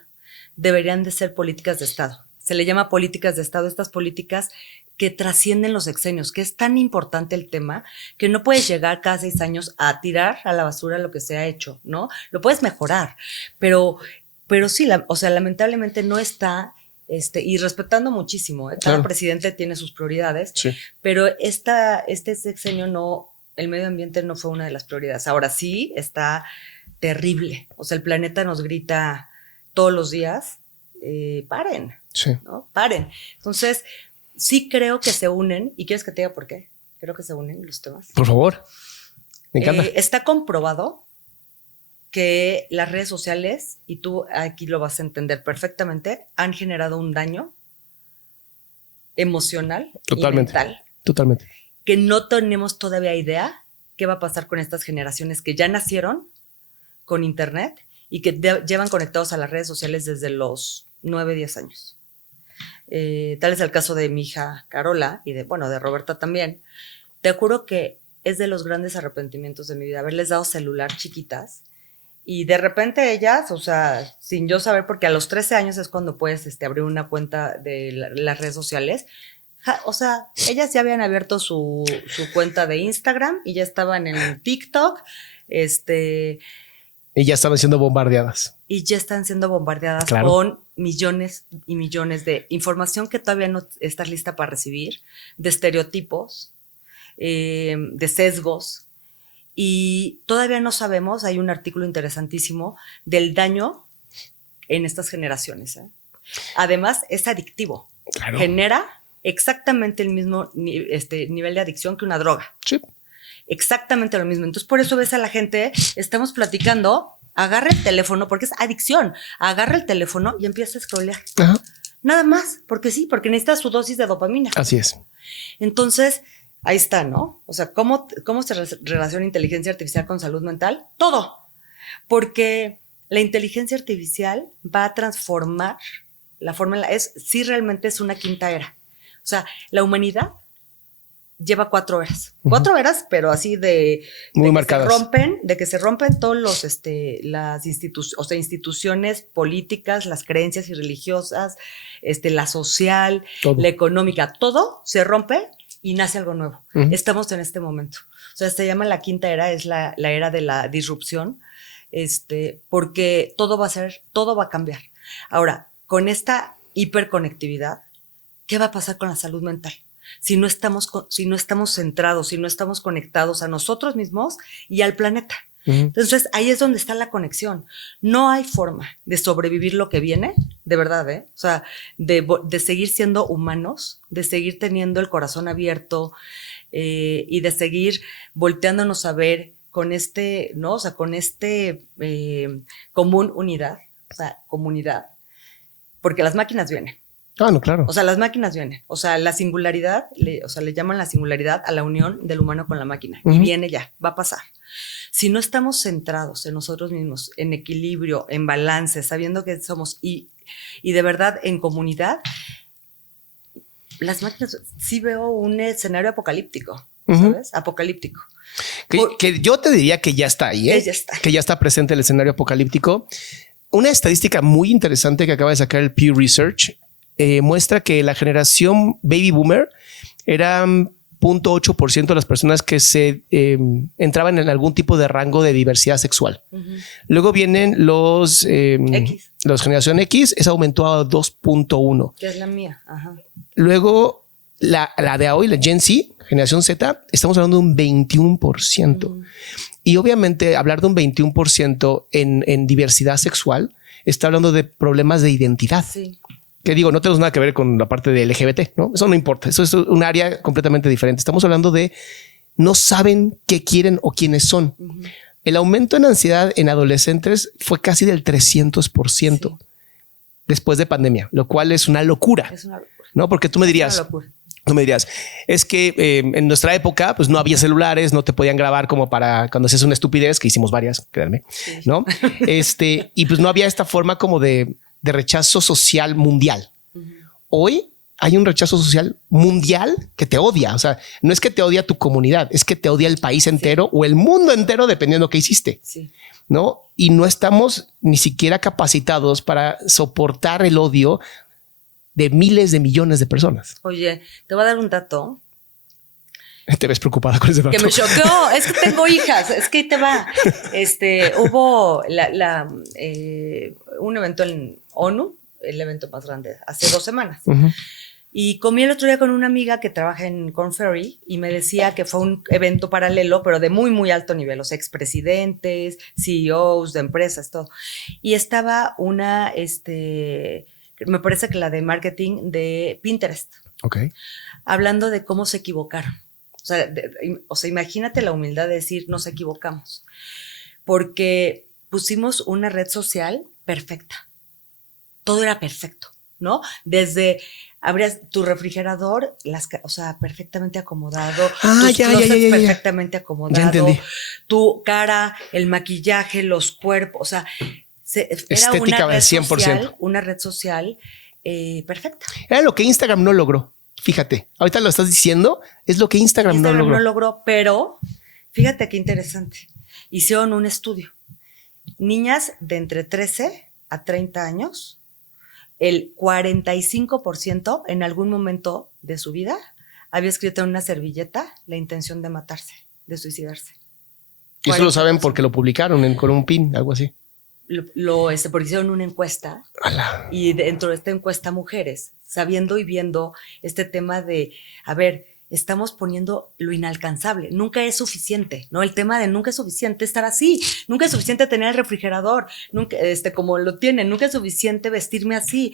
deberían de ser políticas de Estado. Se le llama políticas de Estado, estas políticas que trascienden los sexenios, que es tan importante el tema que no puedes llegar cada 6 años a tirar a la basura lo que se ha hecho, ¿no? Lo puedes mejorar, pero sí, o sea, lamentablemente no está, y respetando muchísimo, cada presidente tiene sus prioridades, pero este sexenio no, el medio ambiente no fue una de las prioridades. Ahora sí está terrible, o sea, el planeta nos grita todos los días, paren, ¿no? Paren. Entonces, sí creo que se unen, y ¿quieres que te diga por qué? Creo que se unen los temas. Por favor, me encanta. Está comprobado que las redes sociales, y tú aquí lo vas a entender perfectamente, han generado un daño emocional y mental. Totalmente. Que no tenemos todavía idea qué va a pasar con estas generaciones que ya nacieron con internet y que llevan conectados a las redes sociales desde los 9, 10 años. Tal es el caso de mi hija Carola y de Roberta también. Te juro que es de los grandes arrepentimientos de mi vida haberles dado celular chiquitas y de repente ellas, o sea, sin yo saber, porque a los 13 años es cuando puedes abrir una cuenta de las redes sociales. O sea, ellas ya habían abierto su cuenta de Instagram y ya estaban en TikTok, Y ya estaban siendo bombardeadas. Y ya están siendo bombardeadas con millones y millones de información que todavía no estás lista para recibir, de estereotipos, de sesgos. Y todavía no sabemos, hay un artículo interesantísimo del daño en estas generaciones. Además, es adictivo. Claro. Genera exactamente el mismo nivel de adicción que una droga. Sí. Exactamente lo mismo. Entonces, por eso ves a la gente, estamos platicando, agarra el teléfono, porque es adicción, agarra el teléfono y empieza a scrollear. Ajá. Nada más, porque sí, porque necesita su dosis de dopamina. Así es. Entonces, ahí está, ¿no? O sea, ¿cómo se relaciona inteligencia artificial con salud mental? Todo. Porque la inteligencia artificial va a transformar la forma sí realmente es una quinta era. O sea, la humanidad lleva 4 eras. 4 eras, pero así muy marcadas. De que se rompen todos los, las instituciones políticas, las creencias y religiosas, la social, todo. La económica, todo se rompe y nace algo nuevo. Estamos en este momento. O sea, se llama la quinta era, es la era de la disrupción, porque todo va a cambiar. Ahora, con esta hiperconectividad, ¿qué va a pasar con la salud mental? Si no estamos centrados, si no estamos conectados a nosotros mismos y al planeta. Entonces, ahí es donde está la conexión. No hay forma de sobrevivir lo que viene, de verdad, O sea, de seguir siendo humanos, de seguir teniendo el corazón abierto y de seguir volteándonos a ver con ¿no? O sea, con común unidad, o sea, comunidad, porque las máquinas vienen. Ah, no, claro. O sea, las máquinas vienen. O sea, la singularidad, le llaman la singularidad a la unión del humano con la máquina. Y viene ya, va a pasar. Si no estamos centrados en nosotros mismos, en equilibrio, en balance, sabiendo que somos y de verdad en comunidad, las máquinas, sí veo un escenario apocalíptico, ¿sabes? Apocalíptico. Que yo te diría que ya está ahí, que ya está presente el escenario apocalíptico. Una estadística muy interesante que acaba de sacar el Pew Research muestra que la generación baby boomer era 0.8% de las personas que se entraban en algún tipo de rango de diversidad sexual. Luego vienen los generación X, esa aumentó a 2.1. Que es la mía. Ajá. Luego la de hoy, la Gen Z, generación Z, estamos hablando de un 21%. Y obviamente hablar de un 21% en diversidad sexual está hablando de problemas de identidad. Sí. Que digo, no tenemos nada que ver con la parte del LGBT, ¿no? Eso no importa. Eso es un área completamente diferente. Estamos hablando de no saben qué quieren o quiénes son. El aumento en ansiedad en adolescentes fue casi del 300% después de pandemia, lo cual es una locura. Es una locura. ¿No? Porque tú me dirías, es que en nuestra época pues no había celulares, no te podían grabar como para cuando haces una estupidez, que hicimos varias, créanme, ¿no? Y pues no había esta forma como de rechazo social mundial. Hoy hay un rechazo social mundial que te odia. O sea, no es que te odia tu comunidad, es que te odia el país entero o el mundo entero, dependiendo de qué hiciste. Sí. ¿No? Y no estamos ni siquiera capacitados para soportar el odio de miles de millones de personas. Oye, te voy a dar un dato. Te ves preocupada con ese dato. Que me choqueó. Es que tengo hijas. Es que ahí te va. Hubo un evento en ONU, el evento más grande, hace 2 semanas. Y comí el otro día con una amiga que trabaja en Korn Ferry y me decía que fue un evento paralelo, pero de muy, muy alto nivel. Los expresidentes, CEOs de empresas, todo. Y estaba una, me parece que la de marketing de Pinterest. Ok. Hablando de cómo se equivocaron. O sea, imagínate la humildad de decir, nos equivocamos. Porque pusimos una red social perfecta. Todo era perfecto, ¿no? Desde abrías tu refrigerador, o sea, perfectamente acomodado, tus closets perfectamente acomodado, tu cara, el maquillaje, los cuerpos, o sea, era una red social perfecta. Era lo que Instagram no logró. Fíjate, ahorita lo estás diciendo, es lo que Instagram no logró. Pero fíjate qué interesante. Hicieron un estudio. Niñas de entre 13 a 30 años, el 45% en algún momento de su vida había escrito en una servilleta la intención de matarse, de suicidarse. Y eso lo saben porque lo publicaron con un pin, algo así. Porque hicieron una encuesta. ¡Hala! Y dentro de esta encuesta mujeres, sabiendo y viendo este tema de, a ver, estamos poniendo lo inalcanzable, nunca es suficiente, ¿no? El tema de nunca es suficiente estar así, nunca es suficiente tener el refrigerador, nunca, como lo tienen, nunca es suficiente vestirme así,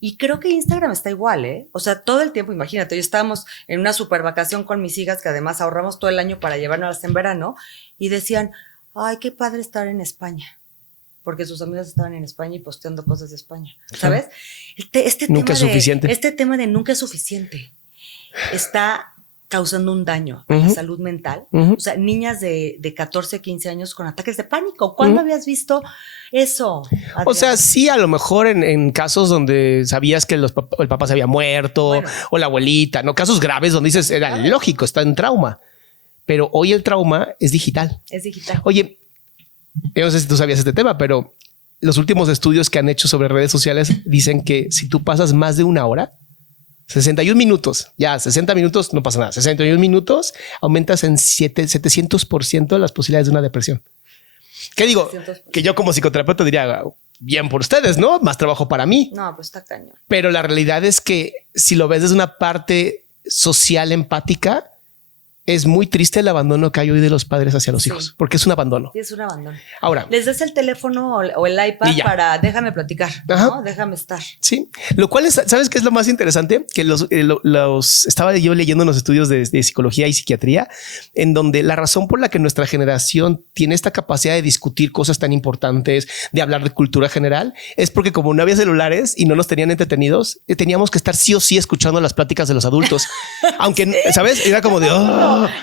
Y creo que Instagram está igual, ¿eh? O sea, todo el tiempo, imagínate, yo estábamos en una super vacación con mis hijas, que además ahorramos todo el año para llevarnos en verano, y decían, ay, qué padre estar en España, porque sus amigas estaban en España y posteando cosas de España, ¿sabes? Nunca es suficiente. Este tema de nunca es suficiente está causando un daño a la salud mental. O sea, niñas de 14, 15 años con ataques de pánico. ¿Cuándo habías visto eso, Adrián? O sea, sí, a lo mejor en casos donde sabías que el papá se había muerto, o la abuelita, no casos graves donde dices, era lógico, está en trauma. Pero hoy el trauma es digital. Es digital. Oye, yo no sé si tú sabías este tema, pero los últimos estudios que han hecho sobre redes sociales dicen que si tú pasas más de 1 hora, 61 minutos, ya 60 minutos no pasa nada. 61 minutos aumentas en 700% las posibilidades de una depresión. ¿Qué digo? 700%. Que yo como psicoterapeuta diría, bien por ustedes, ¿no? Más trabajo para mí. No, pues está cañón. Pero la realidad es que si lo ves desde una parte social empática, es muy triste el abandono que hay hoy de los padres hacia los hijos, porque es un abandono. Sí, es un abandono. Ahora, les das el teléfono o el iPad para déjame platicar, ¿no? Déjame estar. Sí, lo cual es, ¿sabes qué es lo más interesante? Que estaba yo leyendo unos estudios de psicología y psiquiatría, en donde la razón por la que nuestra generación tiene esta capacidad de discutir cosas tan importantes, de hablar de cultura general, es porque como no había celulares y no nos tenían entretenidos, teníamos que estar sí o sí escuchando las pláticas de los adultos. Aunque, ¿sí? ¿Sabes? Era como de...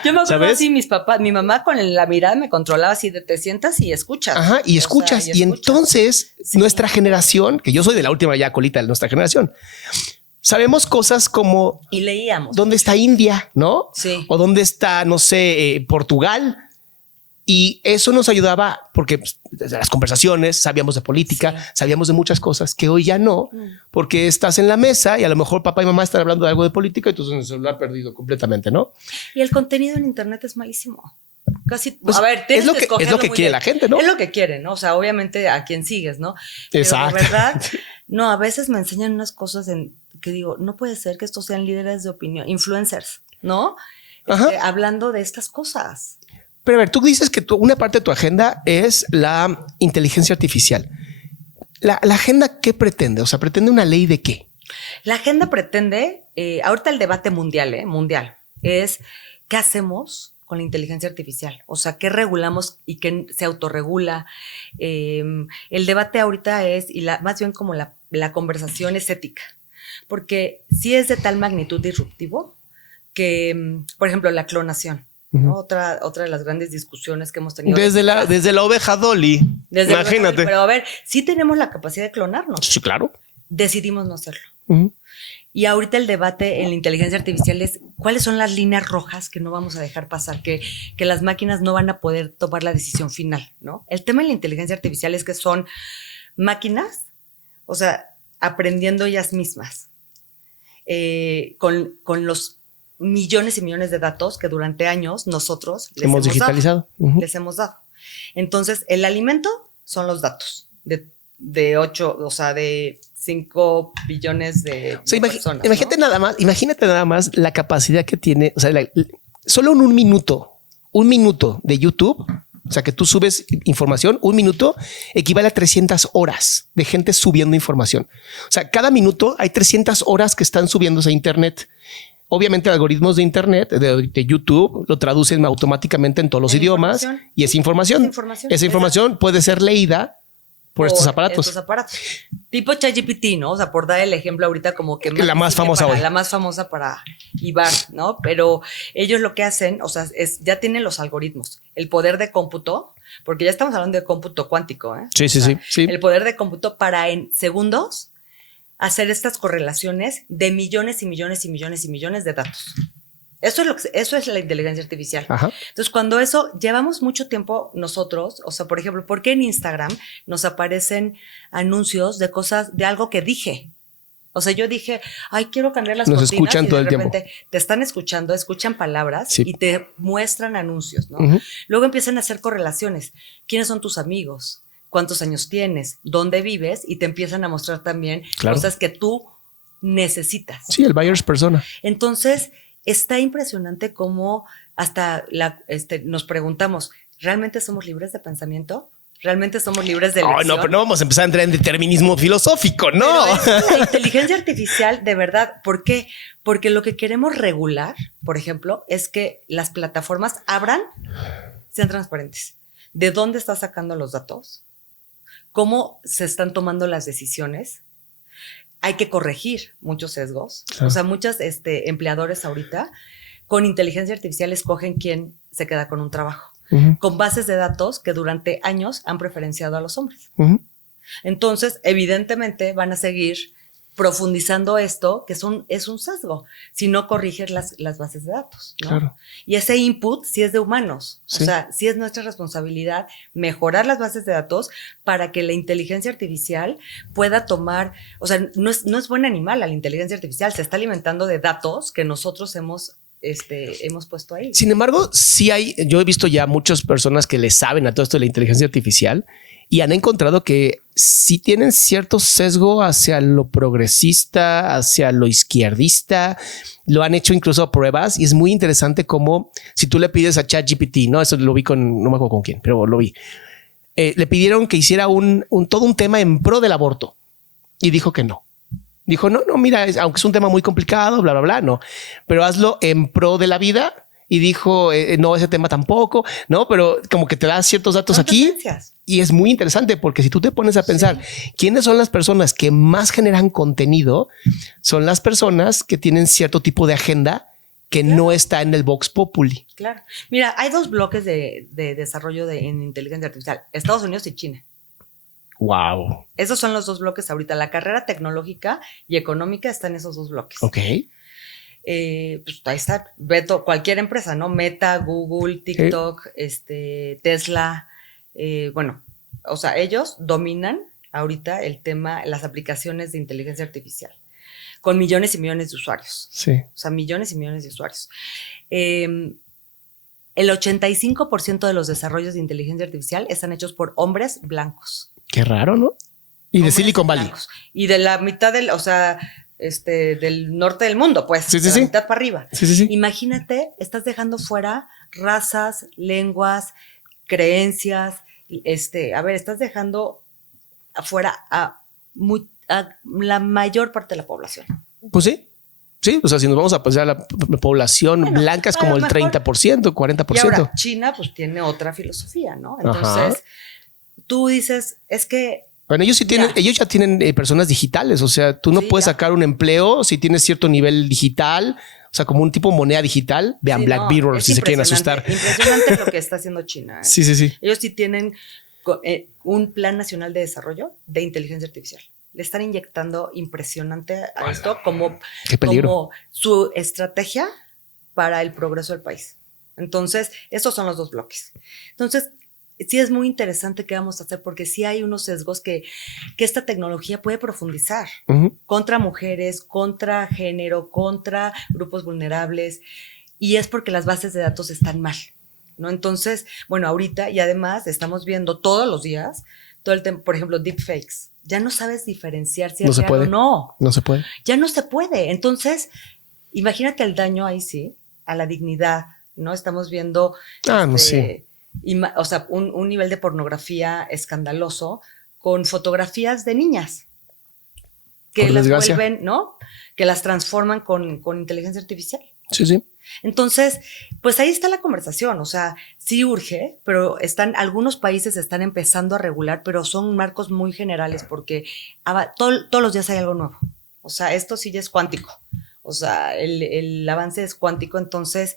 Yo me acuerdo así, mi mamá con la mirada me controlaba así de te sientas y escuchas. Ajá, y escuchas. Y entonces nuestra generación, que yo soy de la última ya colita de nuestra generación, sabemos cosas como... Y leíamos. ¿Dónde está India? ¿No? Sí. O dónde está, no sé, Portugal. Y eso nos ayudaba porque pues, desde las conversaciones sabíamos de política, Sí. sabíamos de muchas cosas que hoy ya no, porque estás en la mesa y a lo mejor papá y mamá están hablando de algo de política y tú en el celular perdido completamente, ¿no? Y el contenido en internet es malísimo. Casi, Pues, a ver, tienes es lo que escogerlo quiere muy bien. la gente, ¿no? Es lo que quieren, ¿no? O sea, obviamente a quien sigues, ¿no? Exacto. Pero de verdad, no, a veces me enseñan unas cosas que digo, no puede ser que estos sean líderes de opinión, influencers, ¿no? Ajá. Hablando de estas cosas. Pero a ver, tú dices que una parte de tu agenda es la inteligencia artificial. ¿La agenda qué pretende? O sea, ¿pretende una ley de qué? La agenda pretende, ahorita el debate mundial, es qué hacemos con la inteligencia artificial. O sea, qué regulamos y qué se autorregula. El debate ahorita es, más bien como la conversación es ética. Porque sí es de tal magnitud disruptivo que, por ejemplo, la clonación. ¿no? Otra de las grandes discusiones que hemos tenido. Desde la oveja Dolly. Imagínate. Pero a ver, sí tenemos la capacidad de clonarnos. Sí, claro. Decidimos no hacerlo. Y ahorita el debate en la inteligencia artificial es cuáles son las líneas rojas que no vamos a dejar pasar, que las máquinas no van a poder tomar la decisión final, ¿no? El tema de la inteligencia artificial es que son máquinas, o sea, aprendiendo ellas mismas, con los millones y millones de datos que durante años nosotros les hemos digitalizado. Les hemos dado. Entonces, el alimento son los datos de 8, o sea, de 5 billones de personas. Imagínate nada más la capacidad que tiene, o sea, solo en un minuto de YouTube, o sea, que tú subes información, un minuto equivale a 300 horas de gente subiendo información. O sea, cada minuto hay 300 horas que están subiéndose a Internet. Obviamente, algoritmos de Internet, de YouTube, lo traducen automáticamente en todos los idiomas y es información. Esa información puede ser leída por estos aparatos. Tipo ChatGPT, ¿no? O sea, por dar el ejemplo ahorita como que la más famosa hoy. La más famosa para Ibar, ¿no? Pero ellos lo que hacen, o sea, ya tienen los algoritmos, el poder de cómputo, porque ya estamos hablando de cómputo cuántico, ¿eh? Sí. El poder de cómputo para en segundos hacer estas correlaciones de millones y millones y millones y millones de datos. Eso es la inteligencia artificial. Ajá. Entonces, cuando llevamos mucho tiempo nosotros, o sea, por ejemplo, ¿por qué en Instagram nos aparecen anuncios de cosas, de algo que dije? O sea, yo dije, ay, quiero cambiar las cortinas. Nos escuchan todo el tiempo. Te están escuchando, escuchan palabras y te muestran anuncios, ¿no? Uh-huh. Luego empiezan a hacer correlaciones. ¿Quiénes son tus amigos? ¿Cuántos años tienes? ¿Dónde vives? Y te empiezan a mostrar también cosas que tú necesitas. Sí, el buyer's persona. Entonces, está impresionante cómo hasta nos preguntamos, ¿realmente somos libres de pensamiento? ¿Realmente somos libres de elección? No, pero no vamos a empezar a entrar en determinismo filosófico, ¿no? La inteligencia artificial, de verdad, ¿por qué? Porque lo que queremos regular, por ejemplo, es que las plataformas sean transparentes. ¿De dónde estás sacando los datos? ¿Cómo se están tomando las decisiones? Hay que corregir muchos sesgos. Claro. O sea, muchos empleadores ahorita con inteligencia artificial escogen quién se queda con un trabajo. Uh-huh. Con bases de datos que durante años han preferenciado a los hombres. Uh-huh. Entonces, evidentemente, van a seguir profundizando esto, que es un sesgo, si no corriges las bases de datos, ¿no? Claro. Y ese input sí es de humanos. Sí. O sea, sí es nuestra responsabilidad mejorar las bases de datos para que la inteligencia artificial pueda tomar, o sea, no es buena ni mala la inteligencia artificial, se está alimentando de datos que nosotros hemos puesto ahí. Sin embargo, yo he visto ya muchas personas que le saben a todo esto de la inteligencia artificial y han encontrado que sí tienen cierto sesgo hacia lo progresista, hacia lo izquierdista. Lo han hecho incluso pruebas y es muy interesante cómo si tú le pides a ChatGPT, ¿no? Eso lo vi no me acuerdo con quién, pero lo vi. Le pidieron que hiciera todo un tema en pro del aborto y dijo que no. Dijo, no, mira, aunque es un tema muy complicado, bla, bla, bla, no. Pero hazlo en pro de la vida. Y dijo, no, ese tema tampoco, ¿no? Pero como que te da ciertos datos aquí. Y es muy interesante porque si tú te pones a pensar, ¿quiénes son las personas que más generan contenido? Son las personas que tienen cierto tipo de agenda que no está en el Vox Populi. Claro. Mira, hay 2 bloques de desarrollo en inteligencia artificial, Estados Unidos y China. Wow. Esos son los 2 bloques ahorita. La carrera tecnológica y económica está en esos 2 bloques. Ok. Pues ahí está, cualquier empresa, ¿no? Meta, Google, TikTok, Tesla, bueno, o sea, ellos dominan ahorita el tema, las aplicaciones de inteligencia artificial, con millones y millones de usuarios. Sí. O sea, millones y millones de usuarios. El 85% de los desarrollos de inteligencia artificial están hechos por hombres blancos. Qué raro, ¿no? Y de Silicon Valley. Blancos. Y de la mitad del, o sea, del norte del mundo, pues, sí, de la mitad para arriba. Sí. Imagínate, estás dejando fuera razas, lenguas, creencias. A ver, estás dejando afuera a la mayor parte de la población. Pues sí. Sí, o sea, si nos vamos a pasar a la población blanca es como el 30%, 40%. Y ahora, China, pues, tiene otra filosofía, ¿no? Entonces, tú dices, es que... Bueno, ellos ya tienen personas digitales, o sea, tú no puedes sacar un empleo si tienes cierto nivel digital, o sea, como un tipo de moneda digital. Vean Black Mirror si se quieren asustar. Impresionante lo que está haciendo China. Sí. Ellos sí tienen un plan nacional de desarrollo de inteligencia artificial. Le están inyectando impresionante a esto como su estrategia para el progreso del país. Entonces, esos son los dos bloques. Entonces, sí es muy interesante qué vamos a hacer, porque sí hay unos sesgos que esta tecnología puede profundizar contra mujeres, contra género, contra grupos vulnerables, y es porque las bases de datos están mal, ¿no? Entonces, bueno, ahorita, y además estamos viendo todos los días, todo el tiempo, por ejemplo, deepfakes. Ya no sabes diferenciar si es real o no. No se puede. Ya no se puede. Entonces, imagínate el daño ahí sí, a la dignidad, ¿no? Estamos viendo... no sé. O sea, un nivel de pornografía escandaloso con fotografías de niñas que las vuelven, ¿no? Que las transforman con inteligencia artificial. Sí. Entonces, pues ahí está la conversación. O sea, sí urge, pero algunos países están empezando a regular, pero son marcos muy generales porque todos los días hay algo nuevo. O sea, esto sí ya es cuántico. O sea, el avance es cuántico. Entonces,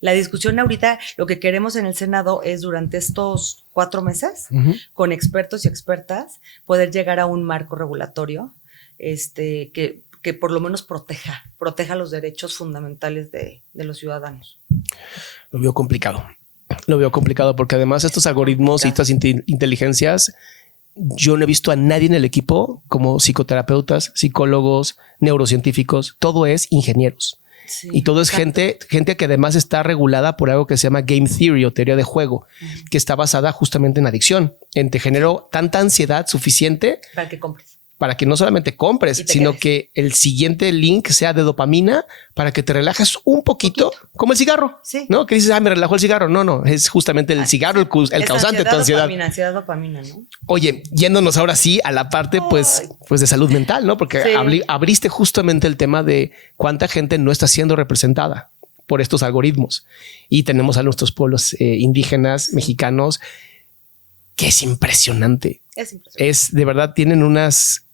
la discusión ahorita, lo que queremos en el Senado es durante estos 4 meses, con expertos y expertas, poder llegar a un marco regulatorio que por lo menos proteja los derechos fundamentales de los ciudadanos. Lo veo complicado porque además estos algoritmos y estas inteligencias, yo no he visto a nadie en el equipo como psicoterapeutas, psicólogos, neurocientíficos, todo es ingenieros. Sí, y todo es gente que además está regulada por algo que se llama game theory o teoría de juego, que está basada justamente en adicción. Te generó tanta ansiedad suficiente para que compres. Para que no solamente compres, sino que el siguiente link sea de dopamina para que te relajes un poquito, como el cigarro, ¿no? Que dices, me relajó el cigarro. No, es justamente el cigarro el causante de tu ansiedad. Ansiedad, dopamina, ¿no? Oye, yéndonos ahora sí a la parte, pues de salud mental, ¿no? Porque abriste justamente el tema de cuánta gente no está siendo representada por estos algoritmos. Y tenemos a nuestros pueblos indígenas, mexicanos, que es impresionante. Es de verdad, tienen unas...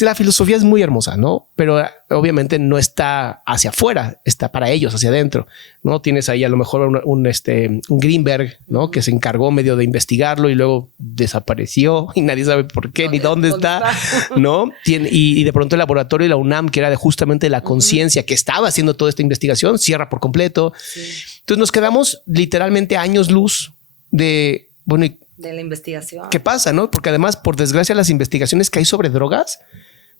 La filosofía es muy hermosa, ¿no? Pero obviamente no está hacia afuera, está para ellos, hacia adentro, ¿no? Tienes ahí a lo mejor un Greenberg, ¿no? Que se encargó medio de investigarlo y luego desapareció y nadie sabe por qué ni dónde está, ¿no? Y de pronto el laboratorio de la UNAM, que era de justamente la conciencia que estaba haciendo toda esta investigación, cierra por completo. Sí. Entonces nos quedamos literalmente años luz de la investigación. ¿Qué pasa, no? Porque además, por desgracia, las investigaciones que hay sobre drogas,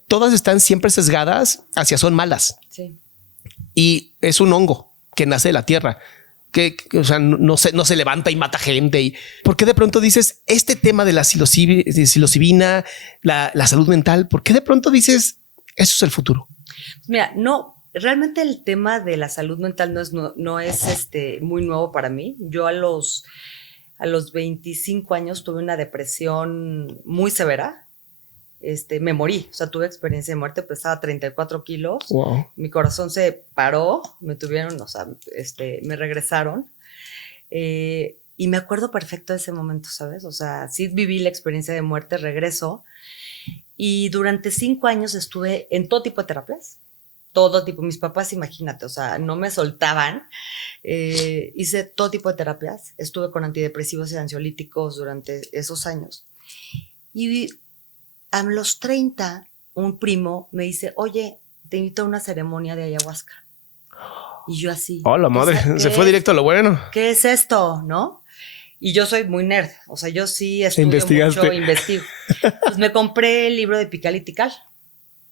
todas están siempre sesgadas hacia son malas. Sí. Y es un hongo que nace de la tierra, que o sea, no se levanta y mata gente. Y ¿por qué de pronto dices este tema de la psilocibina, la salud mental? ¿Por qué de pronto dices eso es el futuro? Mira, realmente el tema de la salud mental no es muy nuevo para mí. Yo a los 25 años tuve una depresión muy severa. Me morí, o sea, tuve experiencia de muerte, pesaba 34 kilos. Wow. Mi corazón se paró, me tuvieron, o sea, me regresaron. Y me acuerdo perfecto de ese momento, ¿sabes? O sea, sí viví la experiencia de muerte, regreso. Y durante 5 años estuve en todo tipo de terapias. Todo tipo, mis papás, imagínate, o sea, no me soltaban. Hice todo tipo de terapias. Estuve con antidepresivos y ansiolíticos durante esos años. Y a los 30, un primo me dice, oye, te invito a una ceremonia de ayahuasca. Y yo así. Oh, la madre, se fue directo a lo bueno. ¿Qué es esto? ¿No? Y yo soy muy nerd. O sea, yo sí estudio Investigaste. investigo. Pues me compré el libro de Tikal y Tikal.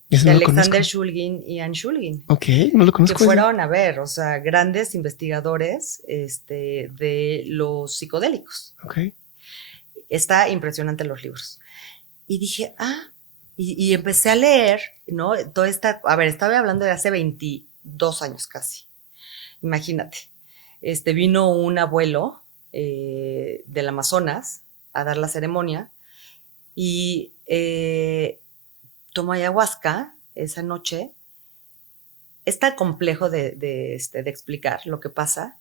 Ese De no lo Alexander conozco. Shulgin y Anne Shulgin. Ok, no lo conozco. Que fueron a ver, o sea, grandes investigadores de los psicodélicos. Ok. Está impresionante los libros. Y dije, y empecé a leer, ¿no? Toda esta, a ver, estaba hablando de hace 22 años casi. Imagínate. Vino un abuelo del Amazonas a dar la ceremonia y tomó ayahuasca esa noche. Es tan complejo de explicar lo que pasa,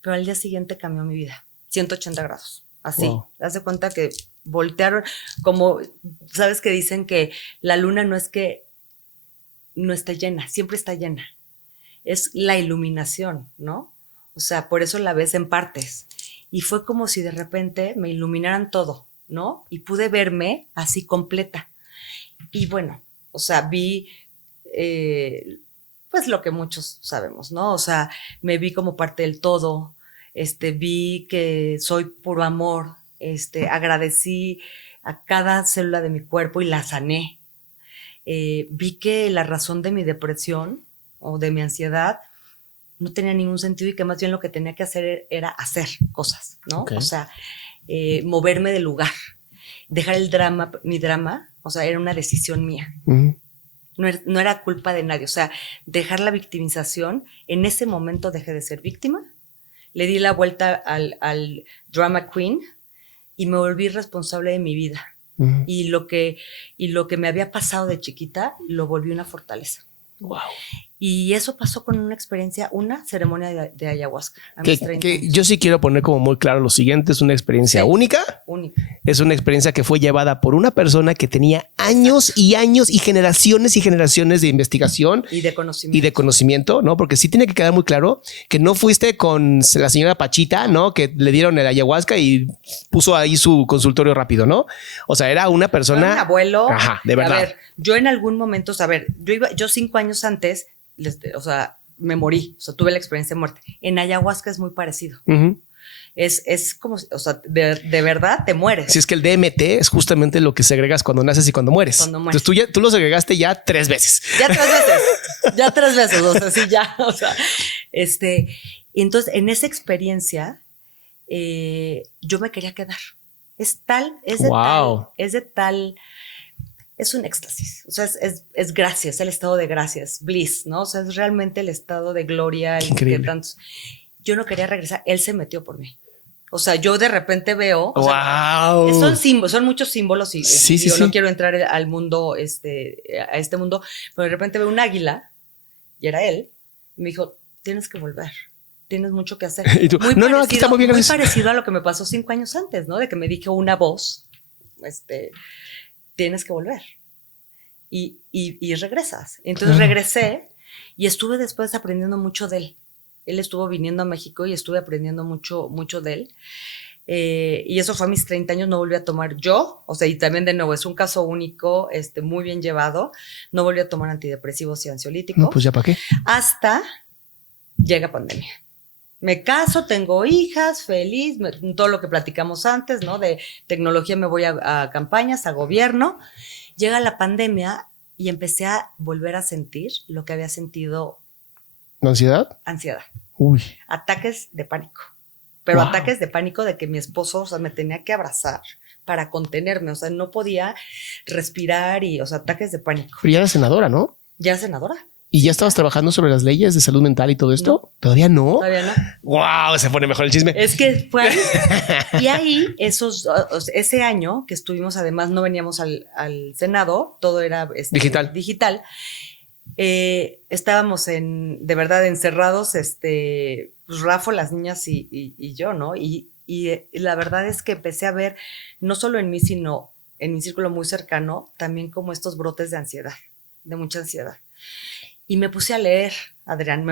pero al día siguiente cambió mi vida. 180 grados. Así. Wow. Haz de cuenta que voltearon, como, ¿sabes que dicen que la luna no es que no esté llena, siempre está llena? Es la iluminación, ¿no? O sea, por eso la ves en partes. Y fue como si de repente me iluminaran todo, ¿no? Y pude verme así completa. Y bueno, o sea, vi pues lo que muchos sabemos, ¿no? O sea, me vi como parte del todo, vi que soy puro amor, agradecí a cada célula de mi cuerpo y la sané. Vi que la razón de mi depresión o de mi ansiedad no tenía ningún sentido y que más bien lo que tenía que hacer era hacer cosas, ¿no? Okay. O sea, moverme del lugar, dejar el drama, mi drama, o sea, era una decisión mía. No era culpa de nadie, o sea, dejar la victimización. En ese momento dejé de ser víctima, le di la vuelta al drama queen y me volví responsable de mi vida. Y lo que me había pasado de chiquita lo volví una fortaleza. Wow. Y eso pasó con una experiencia, una ceremonia de ayahuasca. A mis 30 que años. yo sí quiero poner como muy claro lo siguiente: es una experiencia única. Es una experiencia que fue llevada por una persona que tenía años y años y generaciones de investigación y de conocimiento, ¿no? Porque sí tiene que quedar muy claro que no fuiste con la señora Pachita, ¿no? Que le dieron el ayahuasca y puso ahí su consultorio rápido, ¿no? O sea, era una persona. Era un abuelo. Ajá, de verdad. A ver, yo en algún momento, o sea, a ver, yo 5 años antes, o sea, me morí, o sea, tuve la experiencia de muerte. En ayahuasca es muy parecido. Es como, o sea, de verdad te mueres. Si es que el DMT es justamente lo que segregas cuando naces y cuando mueres. Entonces tú lo segregaste ya 3 veces. Ya 3 veces, o sea, sí, ya, o sea, entonces en esa experiencia yo me quería quedar. Es un éxtasis, o sea, es gracia, es el estado de gracia, es bliss, ¿no? O sea, es realmente el estado de gloria. Increíble. Yo no quería regresar, él se metió por mí. O sea, yo de repente veo, wow. Sea, son muchos símbolos y yo no quiero entrar al mundo, a este mundo, pero de repente veo un águila y era él y me dijo, tienes que volver. Tienes mucho que hacer. ¿Y tú? No, aquí está muy bien. Muy parecido a lo que me pasó 5 años antes, ¿no? De que me dijo una voz, tienes que volver. Y regresas. Entonces regresé y estuve después aprendiendo mucho de él. Él estuvo viniendo a México y estuve aprendiendo mucho, mucho de él. Y eso fue a mis 30 años, no volví a tomar yo, o sea, y también de nuevo, es un caso único, muy bien llevado. No volví a tomar antidepresivos y ansiolíticos. No, pues ya para qué. Hasta llega pandemia. Me caso, tengo hijas, feliz, todo lo que platicamos antes, ¿no? De tecnología me voy a campañas, a gobierno. Llega la pandemia y empecé a volver a sentir lo que había sentido. ¿Ansiedad? Ansiedad. Uy. Ataques de pánico. Pero ataques de pánico de que mi esposo, o sea, me tenía que abrazar para contenerme. O sea, no podía respirar y, o sea, ataques de pánico. Pero ya era senadora, ¿no? Ya era senadora. ¿Y ya estabas trabajando sobre las leyes de salud mental y todo esto? No. ¿Todavía no? Todavía no. ¡Wow! Se pone mejor el chisme. Es que fue ahí. Y ahí, ese año que estuvimos, además no veníamos al Senado, todo era digital. Estábamos de verdad encerrados, pues Rafa, las niñas y yo, ¿no? Y la verdad es que empecé a ver, no solo en mí, sino en mi círculo muy cercano, también como estos brotes de ansiedad, de mucha ansiedad. Y me puse a leer, Adrián,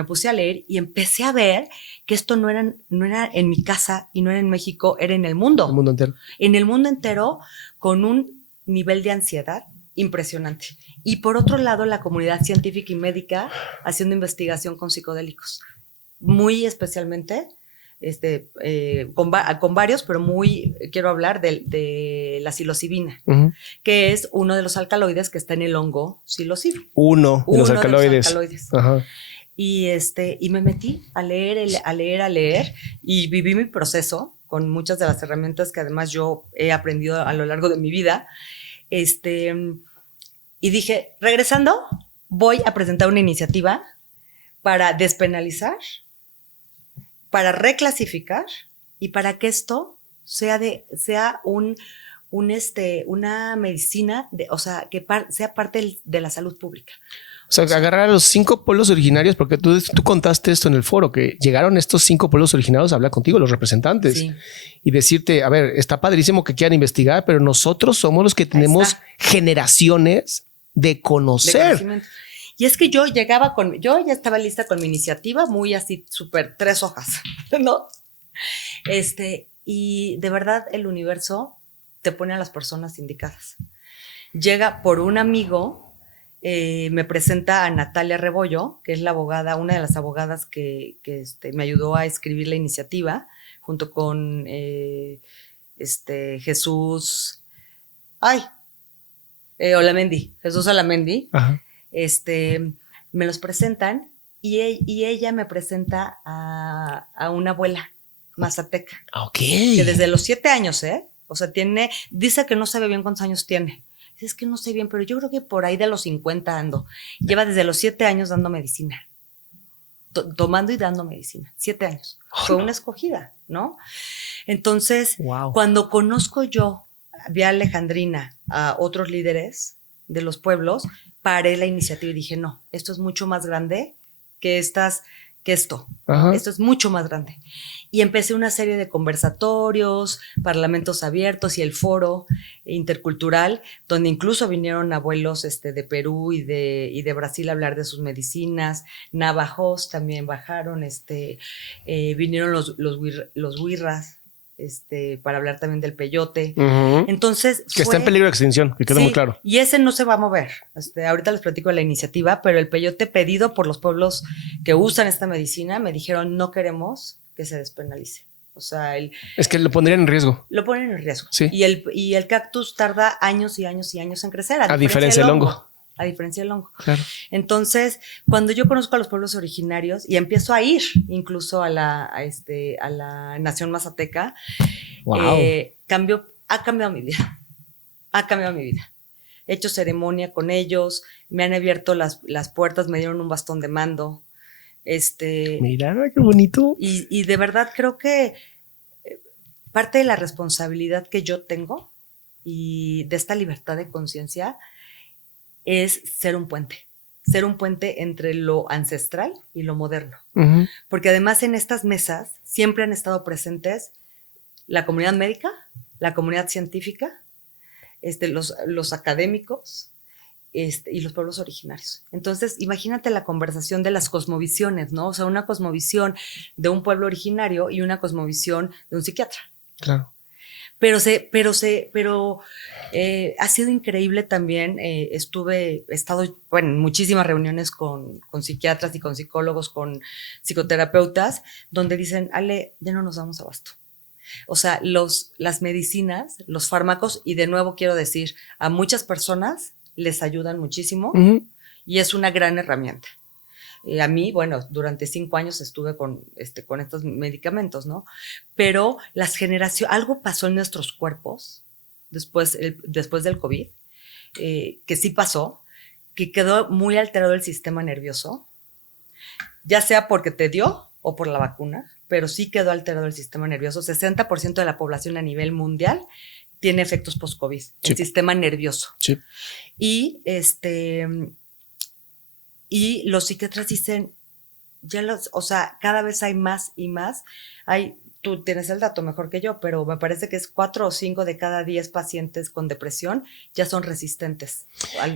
y empecé a ver que esto no era en mi casa y no era en México, era en el mundo. El mundo entero. En el mundo entero, con un nivel de ansiedad impresionante. Y por otro lado, la comunidad científica y médica haciendo investigación con psicodélicos. Muy especialmente, con varios, pero quiero hablar de la psilocibina, que es uno de los alcaloides que está en el hongo psilocibe. Uno de los alcaloides. Ajá. Y me metí a leer, y viví mi proceso con muchas de las herramientas que además yo he aprendido a lo largo de mi vida. Y dije, regresando, voy a presentar una iniciativa para despenalizar, para reclasificar y para que esto sea una medicina, o sea, que sea parte de la salud pública. O sea, agarrar a los 5 pueblos originarios, porque tú contaste esto en el foro, que llegaron estos 5 pueblos originarios a hablar contigo, los representantes, sí, y decirte, a ver, está padrísimo que quieran investigar, pero nosotros somos los que tenemos generaciones de conocer. Y es que yo ya estaba lista con mi iniciativa, muy así, súper 3 hojas, ¿no? Y de verdad el universo te pone a las personas indicadas. Llega por un amigo, me presenta a Natalia Rebollo, que es la abogada, una de las abogadas que me ayudó a escribir la iniciativa, junto con Jesús Olamendi. Ajá. Me los presentan y ella me presenta a una abuela mazateca. Okay. Que desde los 7 años, o sea, dice que no sabe bien cuántos años tiene. Es que no sé bien, pero yo creo que por ahí de los 50 ando. Lleva desde los 7 años dando medicina. Tomando y dando medicina. 7 años. Fue una escogida, ¿no? Entonces, cuando conozco yo, vi a Alejandrina, a otros líderes de los pueblos, paré la iniciativa y dije, no, esto es mucho más grande que esto. Ajá. Esto es mucho más grande. Y empecé una serie de conversatorios, parlamentos abiertos y el foro intercultural, donde incluso vinieron abuelos de Perú y de Brasil a hablar de sus medicinas. Navajos también bajaron, vinieron los huirras, para hablar también del peyote. Uh-huh. Entonces que está en peligro de extinción, que quede muy claro. Y ese no se va a mover. Ahorita les platico de la iniciativa, pero el peyote pedido por los pueblos que usan esta medicina me dijeron no queremos que se despenalice. O sea, es que lo pondrían en riesgo. Lo ponen en riesgo. Sí. Y el cactus tarda años y años y años en crecer. A diferencia del hongo. A diferencia del hongo. Claro. Entonces, cuando yo conozco a los pueblos originarios y empiezo a ir incluso a la Nación Mazateca, ha cambiado mi vida. Ha cambiado mi vida. He hecho ceremonia con ellos, me han abierto las puertas, me dieron un bastón de mando. Mira, qué bonito. Y de verdad creo que parte de la responsabilidad que yo tengo y de esta libertad de conciencia es ser un puente entre lo ancestral y lo moderno. Uh-huh. Porque además en estas mesas siempre han estado presentes la comunidad médica, la comunidad científica, los académicos y los pueblos originarios. Entonces, imagínate la conversación de las cosmovisiones, ¿no? O sea, una cosmovisión de un pueblo originario y una cosmovisión de un psiquiatra. Claro. Pero ha sido increíble también. He estado en muchísimas reuniones con psiquiatras y con psicólogos, con psicoterapeutas, donde dicen, Ale, ya no nos damos abasto. O sea, las medicinas, los fármacos, y de nuevo quiero decir, a muchas personas les ayudan muchísimo. Uh-huh. Y es una gran herramienta. A mí, bueno, durante 5 años estuve con estos medicamentos, ¿no? Pero algo pasó en nuestros cuerpos después del COVID, que sí pasó, que quedó muy alterado el sistema nervioso, ya sea porque te dio o por la vacuna, pero sí quedó alterado el sistema nervioso. 60% de la población a nivel mundial tiene efectos post-COVID, sí, el sistema nervioso. Sí. Y los psiquiatras dicen, o sea, cada vez hay más y más. Tú tienes el dato mejor que yo, pero me parece que es 4 o 5 de cada 10 pacientes con depresión ya son resistentes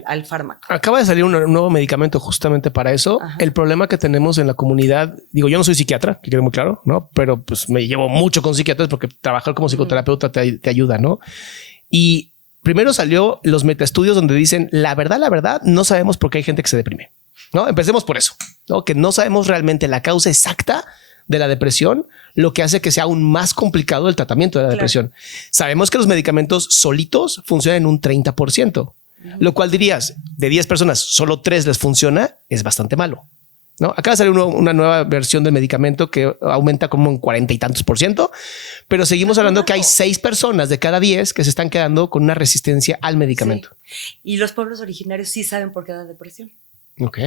al fármaco. Acaba de salir un nuevo medicamento justamente para eso. Ajá. El problema que tenemos en la comunidad, digo, yo no soy psiquiatra, que quede muy claro, ¿no? Pero pues me llevo mucho con psiquiatras porque trabajar como psicoterapeuta te ayuda, ¿no? Y primero salió los metaestudios donde dicen la verdad, no sabemos por qué hay gente que se deprime. ¿No? Empecemos por eso, ¿no? Que no sabemos realmente la causa exacta de la depresión, lo que hace que sea aún más complicado el tratamiento de la depresión. Sabemos que los medicamentos solitos funcionan en un 30%, lo cual dirías, de 10 personas, solo 3 les funciona, es bastante malo. ¿No? Acaba de salir una nueva versión del medicamento que aumenta como un 40 y tantos %, pero seguimos hablando que hay 6 personas de cada 10 que se están quedando con una resistencia al medicamento. Sí. Y los pueblos originarios sí saben por qué da depresión. Ok.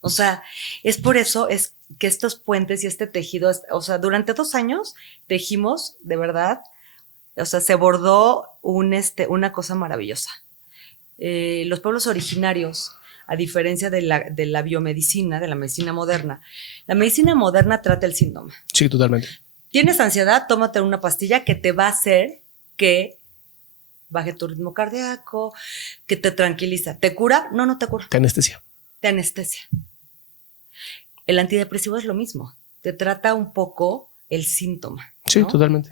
O sea, es por eso es que estos puentes y este tejido, o sea, durante 2 años tejimos de verdad, o sea, se bordó una cosa maravillosa. Los pueblos originarios, a diferencia de la biomedicina, de la medicina moderna trata el síntoma. Sí, totalmente. Tienes ansiedad, tómate una pastilla que te va a hacer que baje tu ritmo cardíaco, que te tranquiliza. ¿Te cura? No, no te cura. Te anestesia. Te anestesia. El antidepresivo es lo mismo. Te trata un poco el síntoma. Sí, ¿no? totalmente.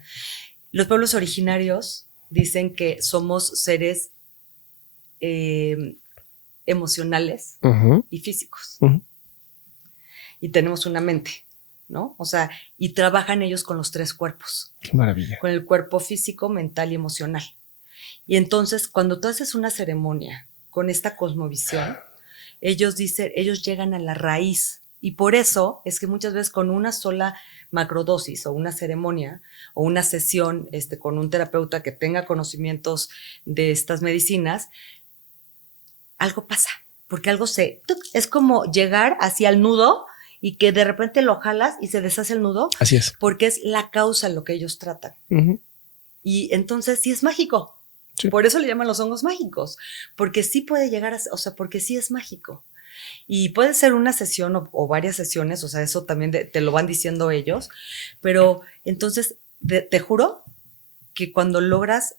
Los pueblos originarios dicen que somos seres emocionales y físicos. Y tenemos una mente, ¿no? O sea, y trabajan ellos con los 3 cuerpos. Qué maravilla. Con el cuerpo físico, mental y emocional. Y entonces, cuando tú haces una ceremonia con esta cosmovisión, ellos llegan a la raíz. Y por eso es que muchas veces con una sola macrodosis o una ceremonia o una sesión con un terapeuta que tenga conocimientos de estas medicinas, algo pasa, porque algo es como llegar hacia el nudo y que de repente lo jalas y se deshace el nudo. Así es. Porque es la causa lo que ellos tratan. Y entonces sí es mágico. Sí. Por eso le llaman los hongos mágicos, porque sí puede llegar porque sí es mágico. Y puede ser una sesión o varias sesiones, o sea, eso también te lo van diciendo ellos, pero entonces te juro que cuando logras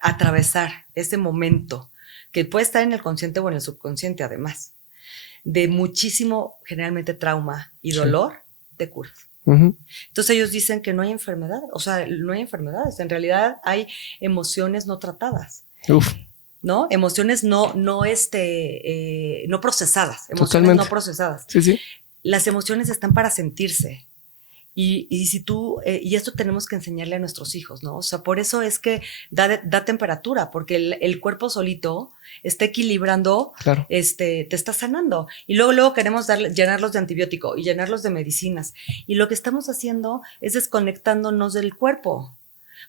atravesar ese momento, que puede estar en el consciente o en el subconsciente además, de muchísimo generalmente trauma y dolor, te curas. Entonces ellos dicen que no hay enfermedad, o sea, no hay enfermedades, en realidad hay emociones no tratadas. ¿No? Emociones no procesadas. Emociones Totalmente. No procesadas. Sí, sí. Las emociones están para sentirse. Y si tú, y esto tenemos que enseñarle a nuestros hijos, ¿no? O sea, por eso es que da temperatura, porque el cuerpo solito está equilibrando, claro. Te está sanando. Y luego queremos llenarlos de antibiótico y llenarlos de medicinas. Y lo que estamos haciendo es desconectándonos del cuerpo.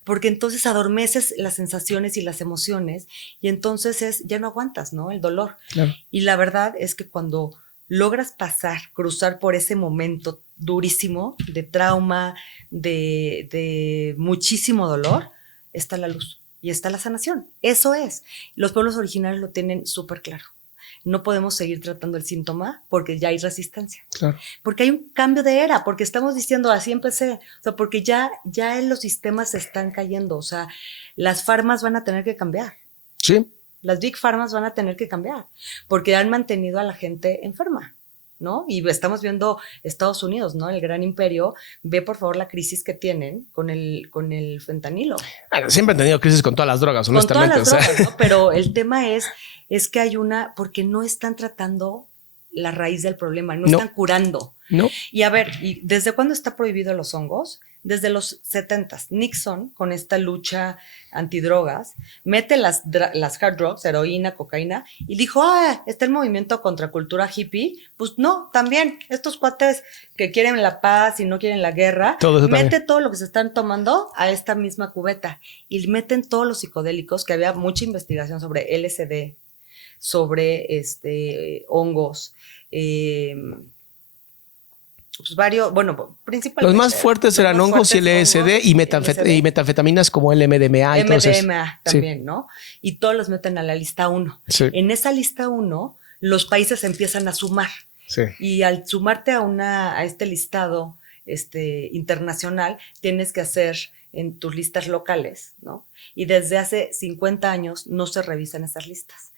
Porque entonces adormeces las sensaciones y las emociones y entonces ya no aguantas, ¿no? El dolor. Claro. Y la verdad es que cuando logras cruzar por ese momento durísimo de trauma, de muchísimo dolor, está la luz y está la sanación. Eso es. Los pueblos originarios lo tienen súper claro. No podemos seguir tratando el síntoma porque ya hay resistencia. Claro. Porque hay un cambio de era, porque estamos diciendo así empecé, o sea, porque ya los sistemas se están cayendo, o sea, las farmas van a tener que cambiar. Sí. Las big farmas van a tener que cambiar porque han mantenido a la gente enferma, ¿no? Y estamos viendo Estados Unidos, ¿no? El gran imperio. Ve, por favor, la crisis que tienen con el fentanilo. Bueno, siempre han tenido crisis con todas las drogas, honestamente. Con todas las drogas, ¿no? Pero el tema es que hay porque no están tratando la raíz del problema, no están curando. No. Y a ver, ¿y desde cuándo está prohibido los hongos? Desde los 70s. Nixon, con esta lucha antidrogas, mete las hard drugs, heroína, cocaína, y dijo, está el movimiento contra cultura hippie. Pues no, también, estos cuates que quieren la paz y no quieren la guerra, mete todo lo que se están tomando a esta misma cubeta. Y meten todos los psicodélicos, que había mucha investigación sobre LSD, sobre hongos, pues varios, bueno, principalmente. Los más fuertes eran hongos y LSD y metanfetaminas como el MDMA. MDMA también, sí. ¿No? Y todos los meten a la lista 1. Sí. En esa lista 1, los países empiezan a sumar. Sí. Y al sumarte a este listado internacional, tienes que hacer en tus listas locales, ¿no? Y desde hace 50 años no se revisan esas listas.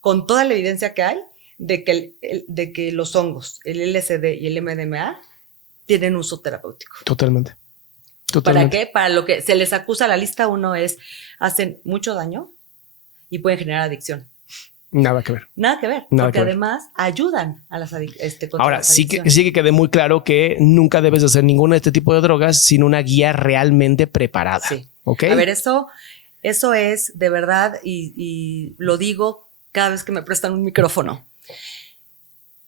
Con toda la evidencia que hay, de que los hongos, el LSD y el MDMA tienen uso terapéutico. Totalmente. Totalmente. ¿Para qué? Para lo que se les acusa, la lista 1 es, hacen mucho daño y pueden generar adicción. Nada que ver. Nada que ver, Nada porque que ver. además ayudan a las contra Ahora, las sí que adicciones. quede muy claro que nunca debes de hacer ninguna de este tipo de drogas sin una guía realmente preparada. Sí. ¿Ok? A ver, eso es de verdad, y lo digo cada vez que me prestan un micrófono.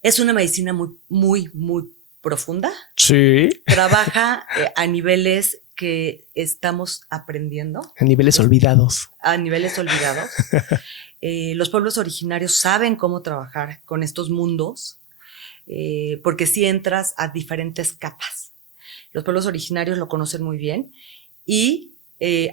Es una medicina muy, muy, muy profunda. Sí. Trabaja a niveles que estamos aprendiendo, A niveles olvidados. a niveles olvidados. Los pueblos originarios saben cómo trabajar con estos mundos, porque si entras a diferentes capas. Los pueblos originarios lo conocen muy bien y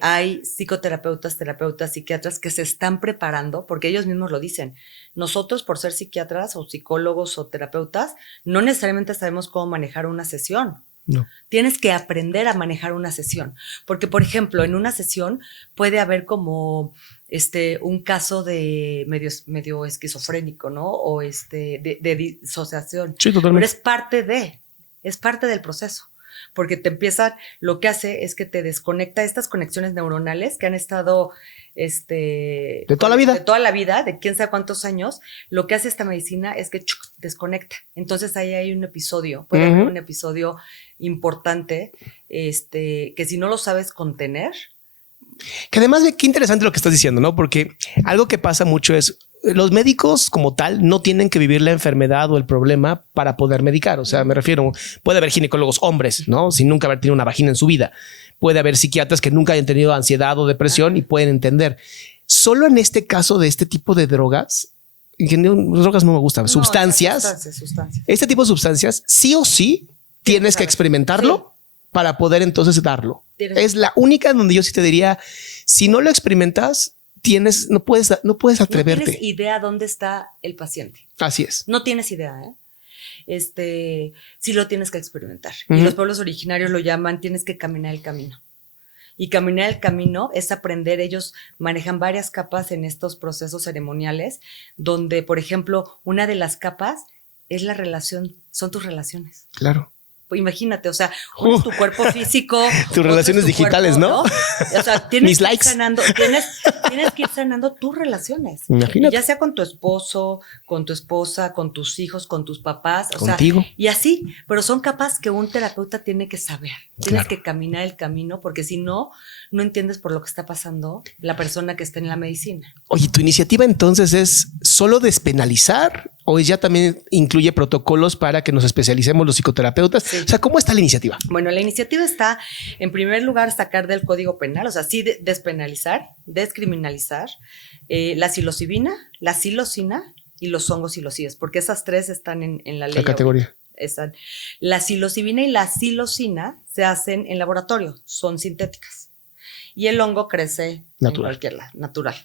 hay psicoterapeutas, terapeutas, psiquiatras que se están preparando, porque ellos mismos lo dicen. Nosotros, por ser psiquiatras o psicólogos o terapeutas, no necesariamente sabemos cómo manejar una sesión. No. Tienes que aprender a manejar una sesión, porque, por ejemplo, en una sesión puede haber como un caso de medio esquizofrénico, ¿no? O de disociación. Sí, Pero totalmente. es parte del proceso, porque lo que hace es que te desconecta estas conexiones neuronales que han estado De toda la vida. De toda la vida, de quién sabe cuántos años. Lo que hace esta medicina es que desconecta. Entonces ahí hay un episodio, puede haber un episodio importante, que si no lo sabes contener. Que además, qué interesante lo que estás diciendo, ¿no? Porque algo que pasa mucho es los médicos como tal no tienen que vivir la enfermedad o el problema para poder medicar. O sea, me refiero, puede haber ginecólogos hombres, ¿no? Sin nunca haber tenido una vagina en su vida. Puede haber psiquiatras que nunca hayan tenido ansiedad o depresión y pueden entender. Solo en este caso de este tipo de drogas, drogas no me gustan, sustancias. Este tipo de sustancias, sí o sí, tienes que experimentarlo para poder entonces darlo. Es la única en donde yo sí te diría, si no lo experimentas, no puedes atreverte. No tienes idea dónde está el paciente. Así es. No tienes idea, sí lo tienes que experimentar. Y los pueblos originarios lo llaman, tienes que caminar el camino. Y caminar el camino es aprender. Ellos manejan varias capas en estos procesos ceremoniales, donde, por ejemplo, una de las capas es la relación, son tus relaciones. Claro. Imagínate, o sea, uno es tu cuerpo físico. Tus relaciones digitales, cuerpo, ¿no? O sea, tienes Mis que likes. tienes que ir sanando tus relaciones. Imagínate. Ya sea con tu esposo, con tu esposa, con tus hijos, con tus papás. Contigo. O sea, y así, pero son capas que un terapeuta tiene que saber. Tienes que caminar el camino, porque si no, no entiendes por lo que está pasando la persona que está en la medicina. Oye, ¿tu iniciativa entonces es solo despenalizar o ya también incluye protocolos para que nos especialicemos los psicoterapeutas? Sí. O sea, ¿cómo está la iniciativa? Bueno, la iniciativa está, en primer lugar, sacar del Código Penal, o sea, sí despenalizar, descriminalizar la psilocibina, la psilocina y los hongos psilocibes, porque esas tres están en la ley. La categoría. La psilocibina y la psilocina se hacen en laboratorio, son sintéticas. Y el hongo crece en cualquier lado, natural.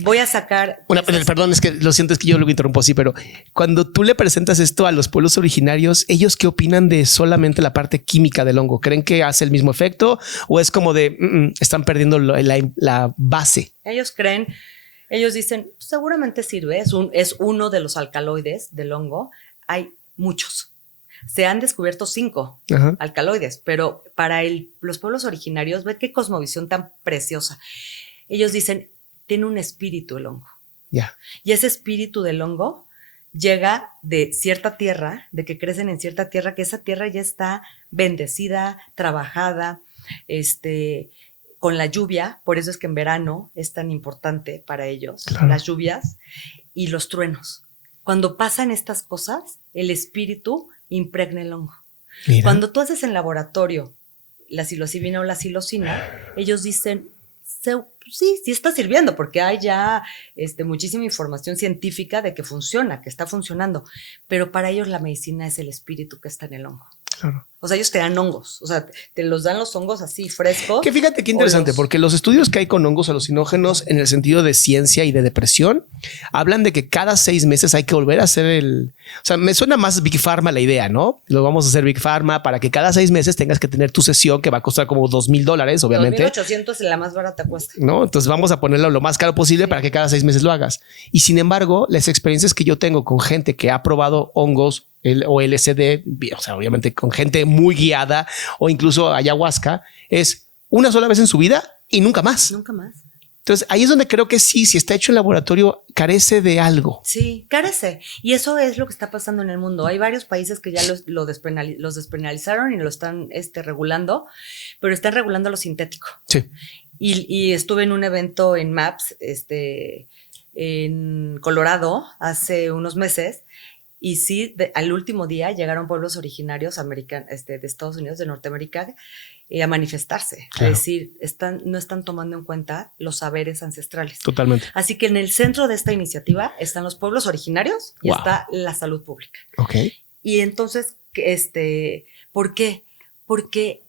Voy a sacar... Perdón, es que lo siento, es que yo lo interrumpo así, pero cuando tú le presentas esto a los pueblos originarios, ¿ellos qué opinan de solamente la parte química del hongo? ¿Creen que hace el mismo efecto o es como de están perdiendo la base? Ellos dicen, seguramente sirve, es uno de los alcaloides del hongo. Hay muchos. Se han descubierto 5 alcaloides, pero para los pueblos originarios, ve qué cosmovisión tan preciosa. Ellos dicen, tiene un espíritu el hongo. Yeah. Y ese espíritu del hongo llega de cierta tierra, de que crecen en cierta tierra, que esa tierra ya está bendecida, trabajada, con la lluvia. Por eso es que en verano es tan importante para ellos, las lluvias y los truenos. Cuando pasan estas cosas, el espíritu impregna el hongo. Mira. Cuando tú haces en laboratorio la psilocibina o la psilocina, ellos dicen, sí está sirviendo, porque hay ya muchísima información científica de que funciona, que está funcionando, pero para ellos la medicina es el espíritu que está en el hongo. Claro. O sea, ellos te dan hongos, o sea, te los dan los hongos así frescos. Que fíjate qué interesante, porque los estudios que hay con hongos alucinógenos en el sentido de ciencia y de depresión hablan de que cada 6 meses hay que volver a hacer o sea, me suena más Big Pharma la idea, ¿no? Lo vamos a hacer Big Pharma para que cada 6 meses tengas que tener tu sesión que va a costar como $2,000, obviamente. 2,800 en la más barata cuesta. No, entonces vamos a ponerlo lo más caro posible para que cada 6 meses lo hagas. Y sin embargo, las experiencias que yo tengo con gente que ha probado hongos o LSD, o sea, obviamente con gente muy guiada, o incluso ayahuasca, es una sola vez en su vida y nunca más. Nunca más. Entonces, ahí es donde creo que sí, si está hecho en laboratorio, carece de algo. Sí, carece. Y eso es lo que está pasando en el mundo. Hay varios países que ya los despenalizaron y lo están regulando, pero están regulando lo sintético. Sí. Y estuve en un evento en MAPS, en Colorado, hace unos meses, y sí, al último día llegaron pueblos originarios de Estados Unidos, de Norteamérica, a manifestarse. Claro. Es decir, no están tomando en cuenta los saberes ancestrales. Totalmente. Así que en el centro de esta iniciativa están los pueblos originarios y está la salud pública. Ok. Y entonces, ¿por qué? Porque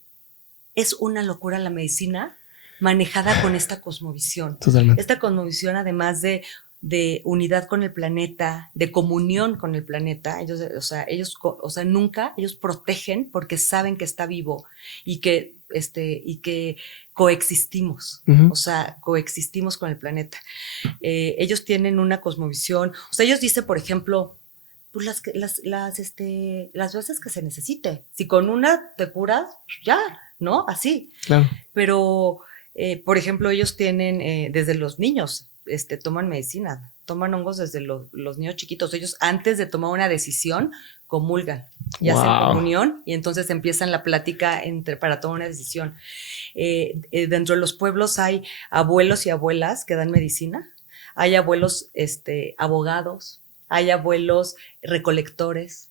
es una locura la medicina manejada con esta cosmovisión. Totalmente. Esta cosmovisión, además de unidad con el planeta, de comunión con el planeta. Ellos nunca, ellos protegen porque saben que está vivo y que coexistimos. Uh-huh. O sea, coexistimos con el planeta. Ellos tienen una cosmovisión. O sea, ellos dicen, por ejemplo, pues las veces que se necesite. Si con una te curas, pues ya, ¿no? Así. Claro. Pero, por ejemplo, ellos tienen desde los niños, toman medicina, toman hongos desde los niños chiquitos. Ellos, antes de tomar una decisión, comulgan y hacen comunión, y entonces empiezan la plática para tomar una decisión. Dentro de los pueblos hay abuelos y abuelas que dan medicina, hay abuelos abogados, hay abuelos recolectores.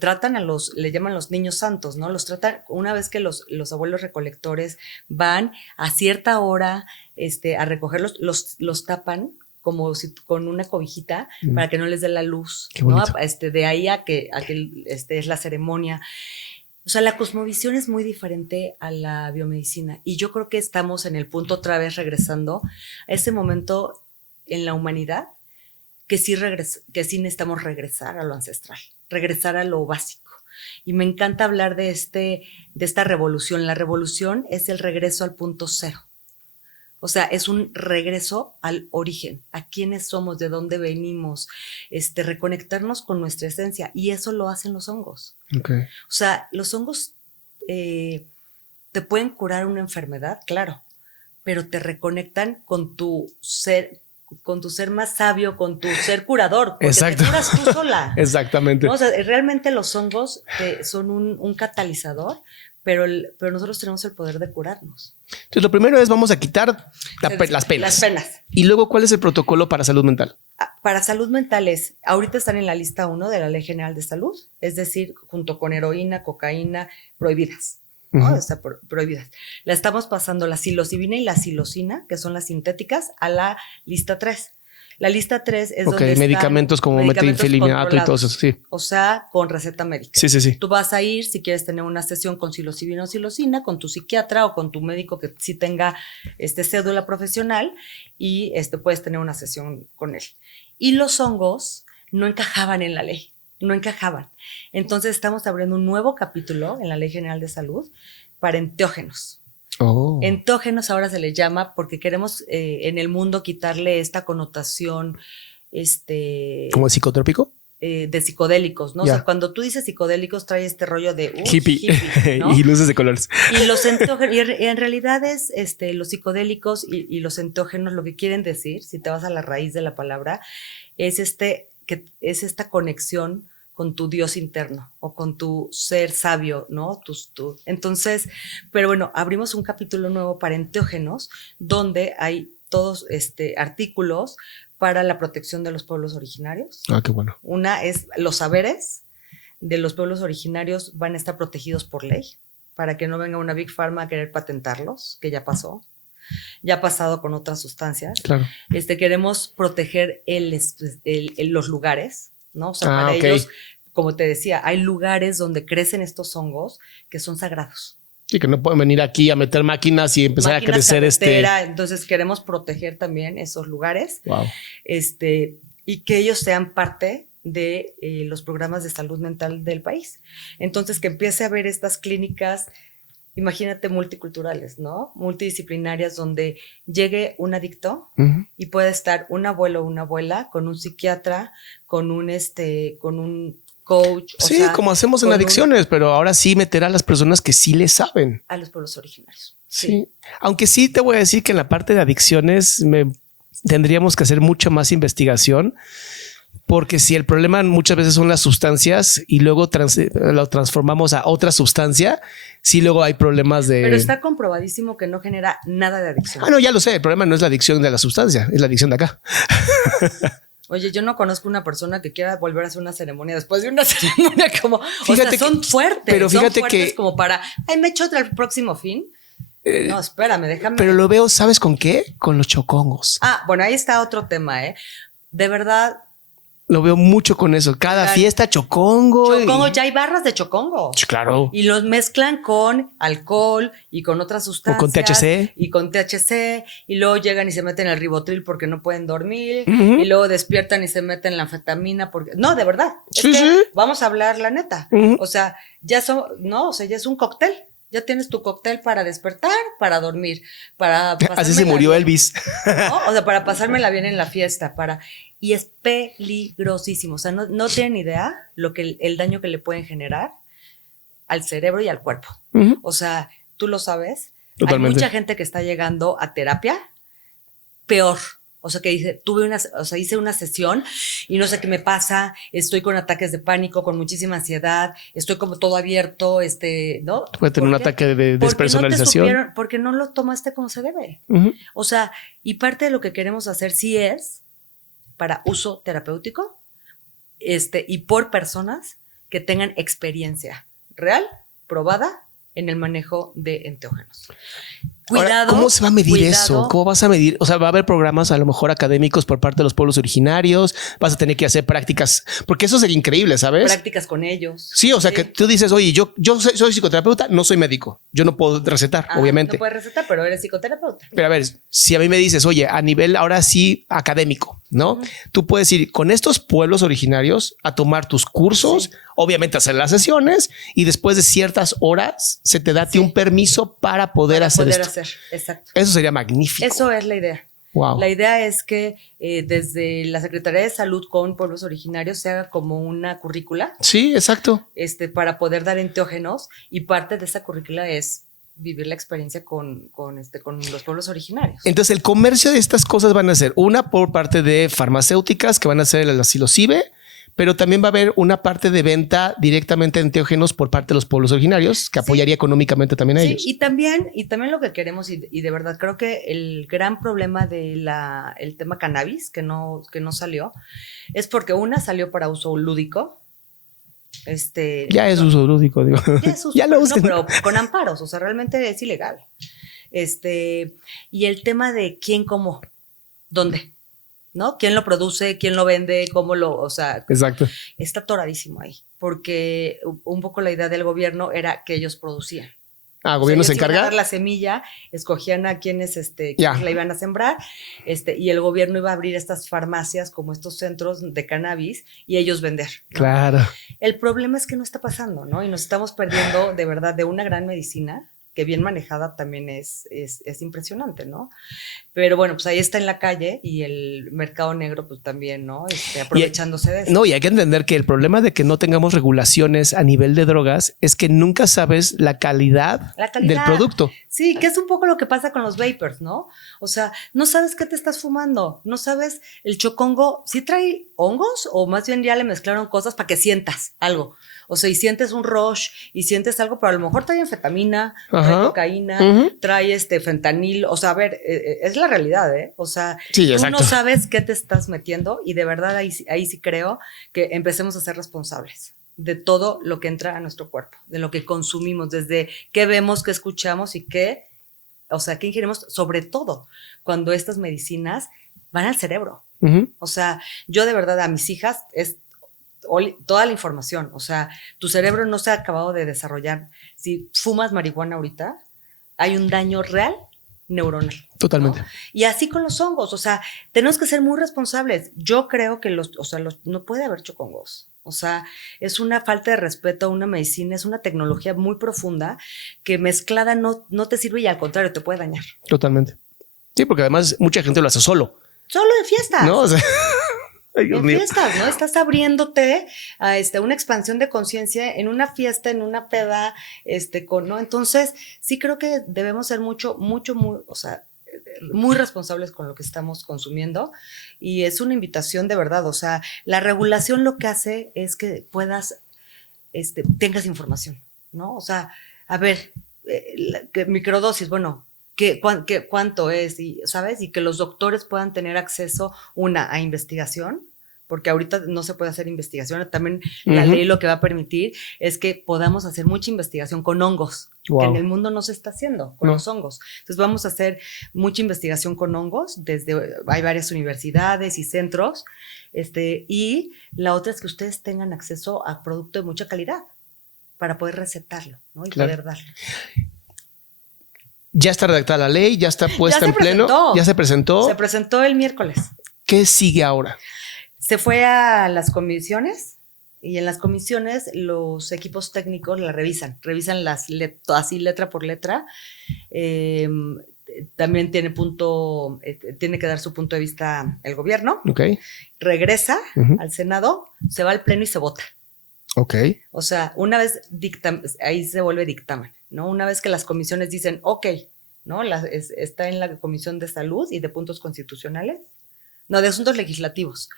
Tratan le llaman los niños santos, ¿no? Los tratan, una vez que los abuelos recolectores van a cierta hora a recogerlos, los tapan como si con una cobijita para que no les dé la luz, ¿no? De ahí a que es la ceremonia. O sea, la cosmovisión es muy diferente a la biomedicina, y yo creo que estamos en el punto, otra vez regresando a ese momento en la humanidad que sí necesitamos regresar a lo ancestral, regresar a lo básico. Y me encanta hablar de esta revolución. La revolución es el regreso al punto cero. O sea, es un regreso al origen, a quiénes somos, de dónde venimos, reconectarnos con nuestra esencia. Y eso lo hacen los hongos. Okay. O sea, los hongos te pueden curar una enfermedad, claro, pero te reconectan con tu ser más sabio, con tu ser curador, porque exacto. te curas tú sola. Exactamente. ¿No? O sea, realmente los hongos son un catalizador, pero nosotros tenemos el poder de curarnos. Entonces, lo primero es vamos a quitar las penas. Las penas. Y luego, ¿cuál es el protocolo para salud mental? Para salud mental ahorita están en la lista 1 de la Ley General de Salud, es decir, junto con heroína, cocaína, prohibidas. ¿no? Uh-huh. Está prohibidas. La estamos pasando la psilocibina y la psilocina, que son las sintéticas, a la lista 3. La lista 3 es donde están medicamentos como metilfenidato y todo eso, sí. O sea, con receta médica. Sí. Tú vas a ir, si quieres tener una sesión con psilocibina o psilocina, con tu psiquiatra o con tu médico que sí tenga cédula profesional, y puedes tener una sesión con él. Y los hongos no encajaban en la ley. No encajaban. Entonces estamos abriendo un nuevo capítulo en la Ley General de Salud para enteógenos. Oh. Enteógenos ahora se le llama porque queremos en el mundo quitarle esta connotación ¿como psicotrópico? De psicodélicos, ¿no? Yeah. O sea, cuando tú dices psicodélicos trae este rollo de hippie, ¿no? Y luces de colores. Y los enteógenos, y en realidad es los psicodélicos y los enteógenos, lo que quieren decir, si te vas a la raíz de la palabra, es esta conexión con tu Dios interno o con tu ser sabio, ¿no? Entonces, pero bueno, abrimos un capítulo nuevo para enteógenos donde hay todos artículos para la protección de los pueblos originarios. Ah, qué bueno. Una es los saberes de los pueblos originarios van a estar protegidos por ley para que no venga una Big Pharma a querer patentarlos, que ya pasó. Ya ha pasado con otras sustancias. Claro. Queremos proteger los lugares, ¿no? O sea, para ellos, como te decía, hay lugares donde crecen estos hongos que son sagrados. Sí, que no pueden venir aquí a meter máquinas y empezar a crecer Entonces queremos proteger también esos lugares. Wow. Y que ellos sean parte de los programas de salud mental del país. Entonces, que empiece a haber estas clínicas, imagínate, multiculturales, ¿no? Multidisciplinarias, donde llegue un adicto uh-huh. y puede estar un abuelo o una abuela con un psiquiatra, con un coach. Sí, como hacemos en adicciones, pero ahora sí meter a las personas que sí le saben. A los pueblos originarios. Sí. Aunque sí te voy a decir que en la parte de adicciones tendríamos que hacer mucha más investigación, porque si el problema muchas veces son las sustancias y luego lo transformamos a otra sustancia, sí luego hay problemas de... Pero está comprobadísimo que no genera nada de adicción. Ah, no, ya lo sé. El problema no es la adicción de la sustancia, es la adicción de acá. Oye, yo no conozco una persona que quiera volver a hacer una ceremonia después de una ceremonia como... Fíjate o sea, son fuertes. Pero fíjate son fuertes que... como para... Ay, me echo otra el próximo fin. No, espérame, déjame... Pero lo veo, ¿sabes con qué? Con los chocongos. Ah, bueno, ahí está otro tema, ¿eh? De verdad... Lo veo mucho con eso. Cada fiesta chocongo. Chocongo, ya hay barras de chocongo. Claro. Y los mezclan con alcohol y con otras sustancias. O con THC. Y con THC. Y luego llegan y se meten el ribotril porque no pueden dormir. Y luego despiertan y se meten la anfetamina porque... No, de verdad. Sí, es que sí. vamos a hablar la neta. O sea, ya ya es un cóctel. Ya tienes tu cóctel para despertar, para dormir, para... Así se murió bien, Elvis. ¿no? O sea, para pasármela bien en la fiesta, y es peligrosísimo. O sea, no tienen idea el daño que le pueden generar al cerebro y al cuerpo. O sea, tú lo sabes. Totalmente. Hay mucha gente que está llegando a terapia peor. O sea, que dice, hice una sesión y no sé qué me pasa, estoy con ataques de pánico, con muchísima ansiedad, estoy como todo abierto, ¿no? Puede tener un ataque de despersonalización. Porque no lo tomaste como se debe. O sea, y parte de lo que queremos hacer sí es para uso terapéutico, y por personas que tengan experiencia real, probada, en el manejo de enteógenos. Cuidado. Ahora, ¿cómo se va a medir eso? ¿Cómo vas a medir? O sea, va a haber programas a lo mejor académicos por parte de los pueblos originarios. Vas a tener que hacer prácticas, porque eso sería increíble, ¿sabes? Prácticas con ellos. Sí, o sea, que tú dices, oye, yo soy psicoterapeuta, no soy médico. Yo no puedo recetar, obviamente. No puedes recetar, pero eres psicoterapeuta. Pero a ver, si a mí me dices, oye, a nivel ahora sí académico, ¿no? Tú puedes ir con estos pueblos originarios a tomar tus cursos, obviamente hacer las sesiones y después de ciertas horas se te da un permiso para poder hacer esto. Exacto. Eso sería magnífico. Eso es la idea. Wow. La idea es que desde la Secretaría de Salud con pueblos originarios se haga como una currícula. Sí, exacto. Para poder dar enteógenos, y parte de esa currícula es vivir la experiencia con los pueblos originarios. Entonces el comercio de estas cosas van a ser una por parte de farmacéuticas que van a ser la psilocibe, pero también va a haber una parte de venta directamente de enteógenos por parte de los pueblos originarios que apoyaría económicamente también a ellos. Y también lo que queremos, y de verdad creo que el gran problema del tema cannabis que no salió es porque salió para uso lúdico. Ya es uso lúdico, digo. Ya lo usan. No, pero con amparos, o sea, realmente es ilegal. Y el tema de quién, cómo, dónde, ¿no? ¿Quién lo produce? ¿Quién lo vende? ¿Cómo o sea, exacto. Está atoradísimo ahí, porque un poco la idea del gobierno era que ellos producían. ¿El gobierno se encarga? Iban a dar la semilla, escogían a quienes la iban a sembrar, y el gobierno iba a abrir estas farmacias como estos centros de cannabis y ellos vender, ¿no? Claro. El problema es que no está pasando, ¿no? Y nos estamos perdiendo de verdad de una gran medicina que bien manejada también es impresionante, ¿no? Pero bueno, pues ahí está en la calle y el mercado negro pues también, ¿no? Aprovechándose de eso. No, y hay que entender que el problema de que no tengamos regulaciones a nivel de drogas es que nunca sabes la calidad del producto. Sí, que es un poco lo que pasa con los vapers, ¿no? O sea, no sabes qué te estás fumando, no sabes el chocongo, ¿sí trae hongos o más bien ya le mezclaron cosas para que sientas algo? O sea, y sientes un rush y sientes algo, pero a lo mejor trae anfetamina, trae cocaína, trae fentanil. O sea, a ver, es la realidad, ¿eh? O sea, sí, tú no sabes qué te estás metiendo y de verdad ahí sí creo que empecemos a ser responsables de todo lo que entra a nuestro cuerpo, de lo que consumimos, desde qué vemos, qué escuchamos y qué ingerimos, sobre todo cuando estas medicinas van al cerebro. O sea, yo de verdad a mis hijas toda la información, o sea, tu cerebro no se ha acabado de desarrollar. Si fumas marihuana ahorita, hay un daño real neuronal. Totalmente. ¿No? Y así con los hongos, o sea, tenemos que ser muy responsables. Yo creo que no puede haber chocongos. O sea, es una falta de respeto a una medicina, es una tecnología muy profunda que mezclada no te sirve y al contrario te puede dañar. Totalmente. Sí, porque además mucha gente lo hace solo. Solo de fiestas. No, o sea, Ay, Dios en mío. fiestas, ¿no? Estás abriéndote a una expansión de conciencia en una fiesta, en una peda, ¿no? Entonces, sí creo que debemos ser muy, o sea, muy responsables con lo que estamos consumiendo y es una invitación de verdad, o sea, la regulación lo que hace es que puedas, tengas información, ¿no? O sea, a ver, microdosis, bueno, ¿cuánto es? Y, ¿sabes? Y que los doctores puedan tener acceso, a investigación, porque ahorita no se puede hacer investigación. También la ley lo que va a permitir es que podamos hacer mucha investigación con hongos, que en el mundo no se está haciendo con los hongos. Entonces vamos a hacer mucha investigación con hongos, hay varias universidades y centros, y la otra es que ustedes tengan acceso a producto de mucha calidad para poder recetarlo, ¿no? Y poder darlo. Ya está redactada la ley, ya está puesta en pleno. Ya se presentó. Se presentó el miércoles. ¿Qué sigue ahora? Se fue a las comisiones y en las comisiones los equipos técnicos la revisan así letra por letra. También tiene que dar su punto de vista el gobierno. Okay. Regresa al Senado, se va al pleno y se vota. Okay. O sea, una vez ahí se vuelve dictamen, ¿no? Una vez que las comisiones dicen, ok, ¿no? Está en la Comisión de Salud y de Puntos Constitucionales, no, de Asuntos Legislativos.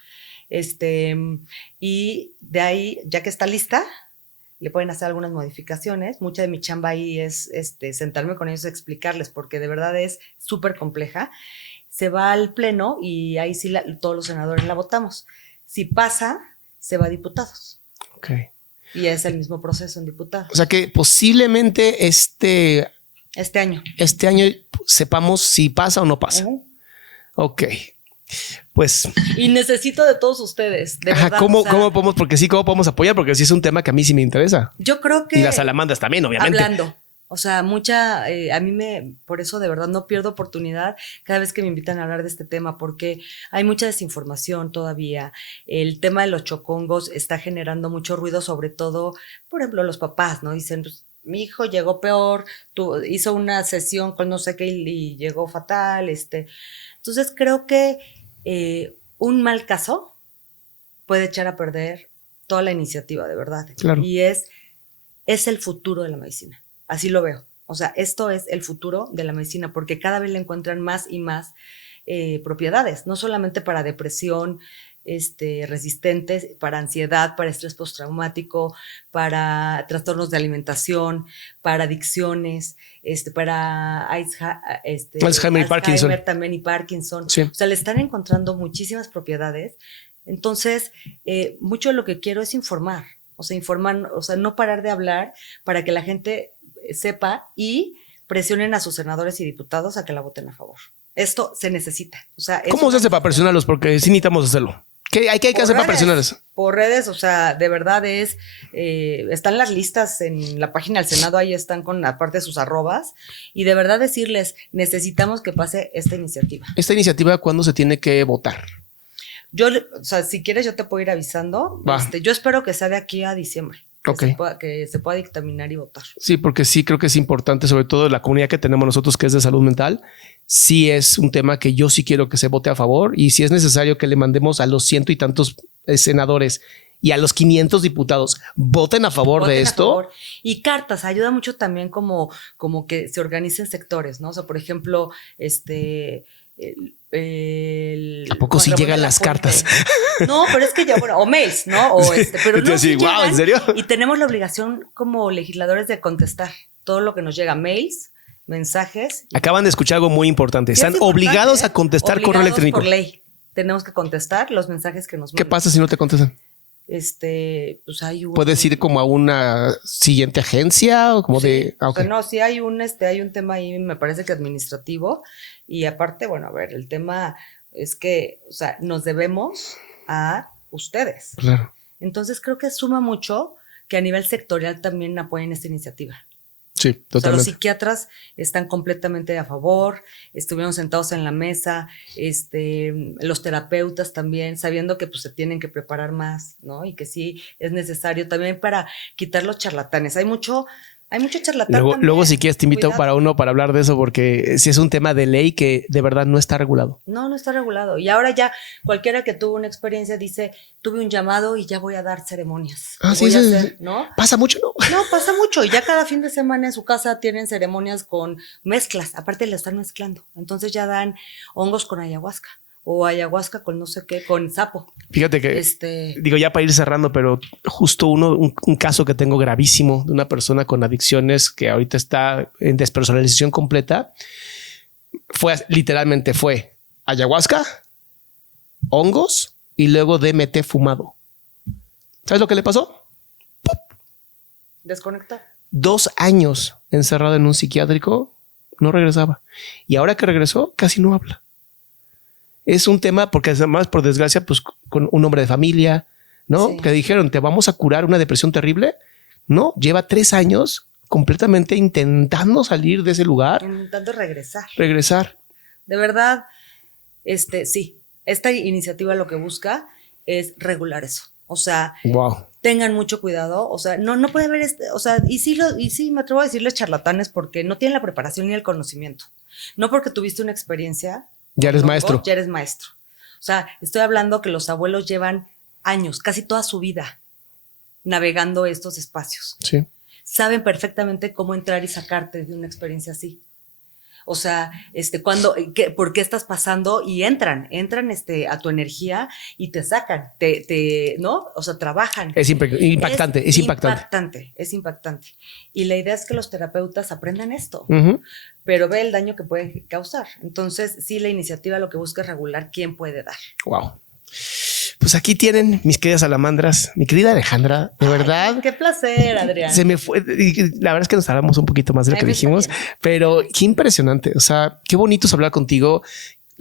Y de ahí, ya que está lista, le pueden hacer algunas modificaciones. Mucha de mi chamba ahí es sentarme con ellos a explicarles, porque de verdad es súper compleja. Se va al pleno y ahí sí todos los senadores la votamos. Si pasa, se va a diputados. Okay. Y es el mismo proceso en diputados. O sea que posiblemente este año sepamos si pasa o no pasa. Ok. Pues. Y necesito de todos ustedes, de verdad. ¿Cómo podemos? Porque sí, ¿cómo podemos apoyar? Porque sí es un tema que a mí sí me interesa. Yo creo que. Y las salamandras también, obviamente. Hablando. O sea, a mí por eso de verdad no pierdo oportunidad cada vez que me invitan a hablar de este tema, porque hay mucha desinformación todavía. El tema de los chocongos está generando mucho ruido, sobre todo, por ejemplo, los papás, ¿no? Dicen, pues, mi hijo llegó peor, hizo una sesión con no sé qué y llegó fatal. Entonces creo que un mal caso puede echar a perder toda la iniciativa, de verdad. Claro. Y es el futuro de la medicina. Así lo veo. O sea, esto es el futuro de la medicina, porque cada vez le encuentran más y más propiedades, no solamente para depresión resistentes, para ansiedad, para estrés postraumático, para trastornos de alimentación, para adicciones, para Alzheimer y Parkinson. También y Parkinson. Sí. O sea, le están encontrando muchísimas propiedades. Entonces, mucho de lo que quiero es informar. O sea, no parar de hablar para que la gente sepa y presionen a sus senadores y diputados a que la voten a favor. Esto se necesita. O sea, ¿cómo se hace para presionarlos? Porque sí necesitamos hacerlo. ¿Qué hay que hacer para presionarlos? Por redes, o sea, de verdad están las listas en la página del Senado, ahí están con aparte de sus arrobas, y de verdad decirles, necesitamos que pase esta iniciativa. ¿Esta iniciativa cuándo se tiene que votar? O sea, si quieres yo te puedo ir avisando. Yo espero que sea de aquí a diciembre. Que se pueda dictaminar y votar. Sí, porque sí creo que es importante, sobre todo la comunidad que tenemos nosotros, que es de salud mental. Sí es un tema que yo sí quiero que se vote a favor, y si es necesario que le mandemos a los 100 y tantos senadores y a los 500 diputados voten a favor de esto. Favor. Y cartas ayuda mucho también como que se organicen sectores, ¿no? O sea, por ejemplo, ¿a poco si llegan las cartas? No, pero es que ya, bueno, o mails, ¿no? Pero no, sí, wow, ¿en serio? Y tenemos la obligación como legisladores de contestar todo lo que nos llega, mails, mensajes. Acaban de escuchar algo muy importante. Están obligados a contestar correo electrónico. Por ley. Tenemos que contestar los mensajes que nos mandan. ¿Qué pasa si no te contestan? Pues hay ¿Puedes ir como a una siguiente agencia o como sí, okay. O sea, no, sí hay un tema ahí, me parece que administrativo, y aparte, bueno, a ver, el tema es que, o sea, nos debemos a ustedes. Claro. Entonces creo que suma mucho que a nivel sectorial también apoyen esta iniciativa. Sí, totalmente. O sea, los psiquiatras están completamente a favor, estuvieron sentados en la mesa, los terapeutas también, sabiendo que pues se tienen que preparar más, ¿no? Y que sí es necesario también para quitar los charlatanes. Hay mucho Hay mucho charlatán también. Luego si quieres te invito Cuidado. para hablar de eso, porque sí es un tema de ley que de verdad no está regulado. No está regulado. Y ahora ya cualquiera que tuvo una experiencia dice, tuve un llamado y ya voy a dar ceremonias. Ah, sí, Voy a sí, hacer, sí. ¿no? Pasa mucho, ¿no? No, pasa mucho. Y ya cada fin de semana en su casa tienen ceremonias con mezclas. Aparte le están mezclando. Entonces ya dan hongos con ayahuasca. O ayahuasca con no sé qué, con sapo. Fíjate que, digo ya para ir cerrando, pero justo un caso que tengo gravísimo de una persona con adicciones que ahorita está en despersonalización completa, literalmente fue ayahuasca, hongos y luego DMT fumado. ¿Sabes lo que le pasó? Desconectar. 2 años encerrado en un psiquiátrico, no regresaba. Y ahora que regresó, casi no habla. Es un tema porque además, por desgracia, pues con un hombre de familia, ¿no? Sí. Que dijeron, te vamos a curar una depresión terrible. No, lleva 3 años completamente intentando salir de ese lugar. Intentando regresar. Regresar. De verdad, sí, esta iniciativa lo que busca es regular eso. O sea, wow. Tengan mucho cuidado. O sea, no puede haber, o sea, y sí me atrevo a decirles charlatanes porque no tienen la preparación ni el conocimiento. No porque tuviste una experiencia. Ya eres maestro. Ya eres maestro. O sea, estoy hablando que los abuelos llevan años, casi toda su vida, navegando estos espacios. Sí. Saben perfectamente cómo entrar y sacarte de una experiencia así. O sea, ¿por qué estás pasando? Y entran a tu energía y te sacan, ¿no? O sea, trabajan. Es impactante, Es impactante. Y la idea es que los terapeutas aprendan esto, uh-huh. Pero ve el daño que puede causar. Entonces, sí, la iniciativa lo que busca es regular quién puede dar. Wow. Pues aquí tienen mis queridas salamandras, mi querida Alejandra, de verdad. Ay, qué placer, Adrián. Se me fue. La verdad es que nos hablamos un poquito más de lo que dijimos, pero qué impresionante. O sea, qué bonito es hablar contigo.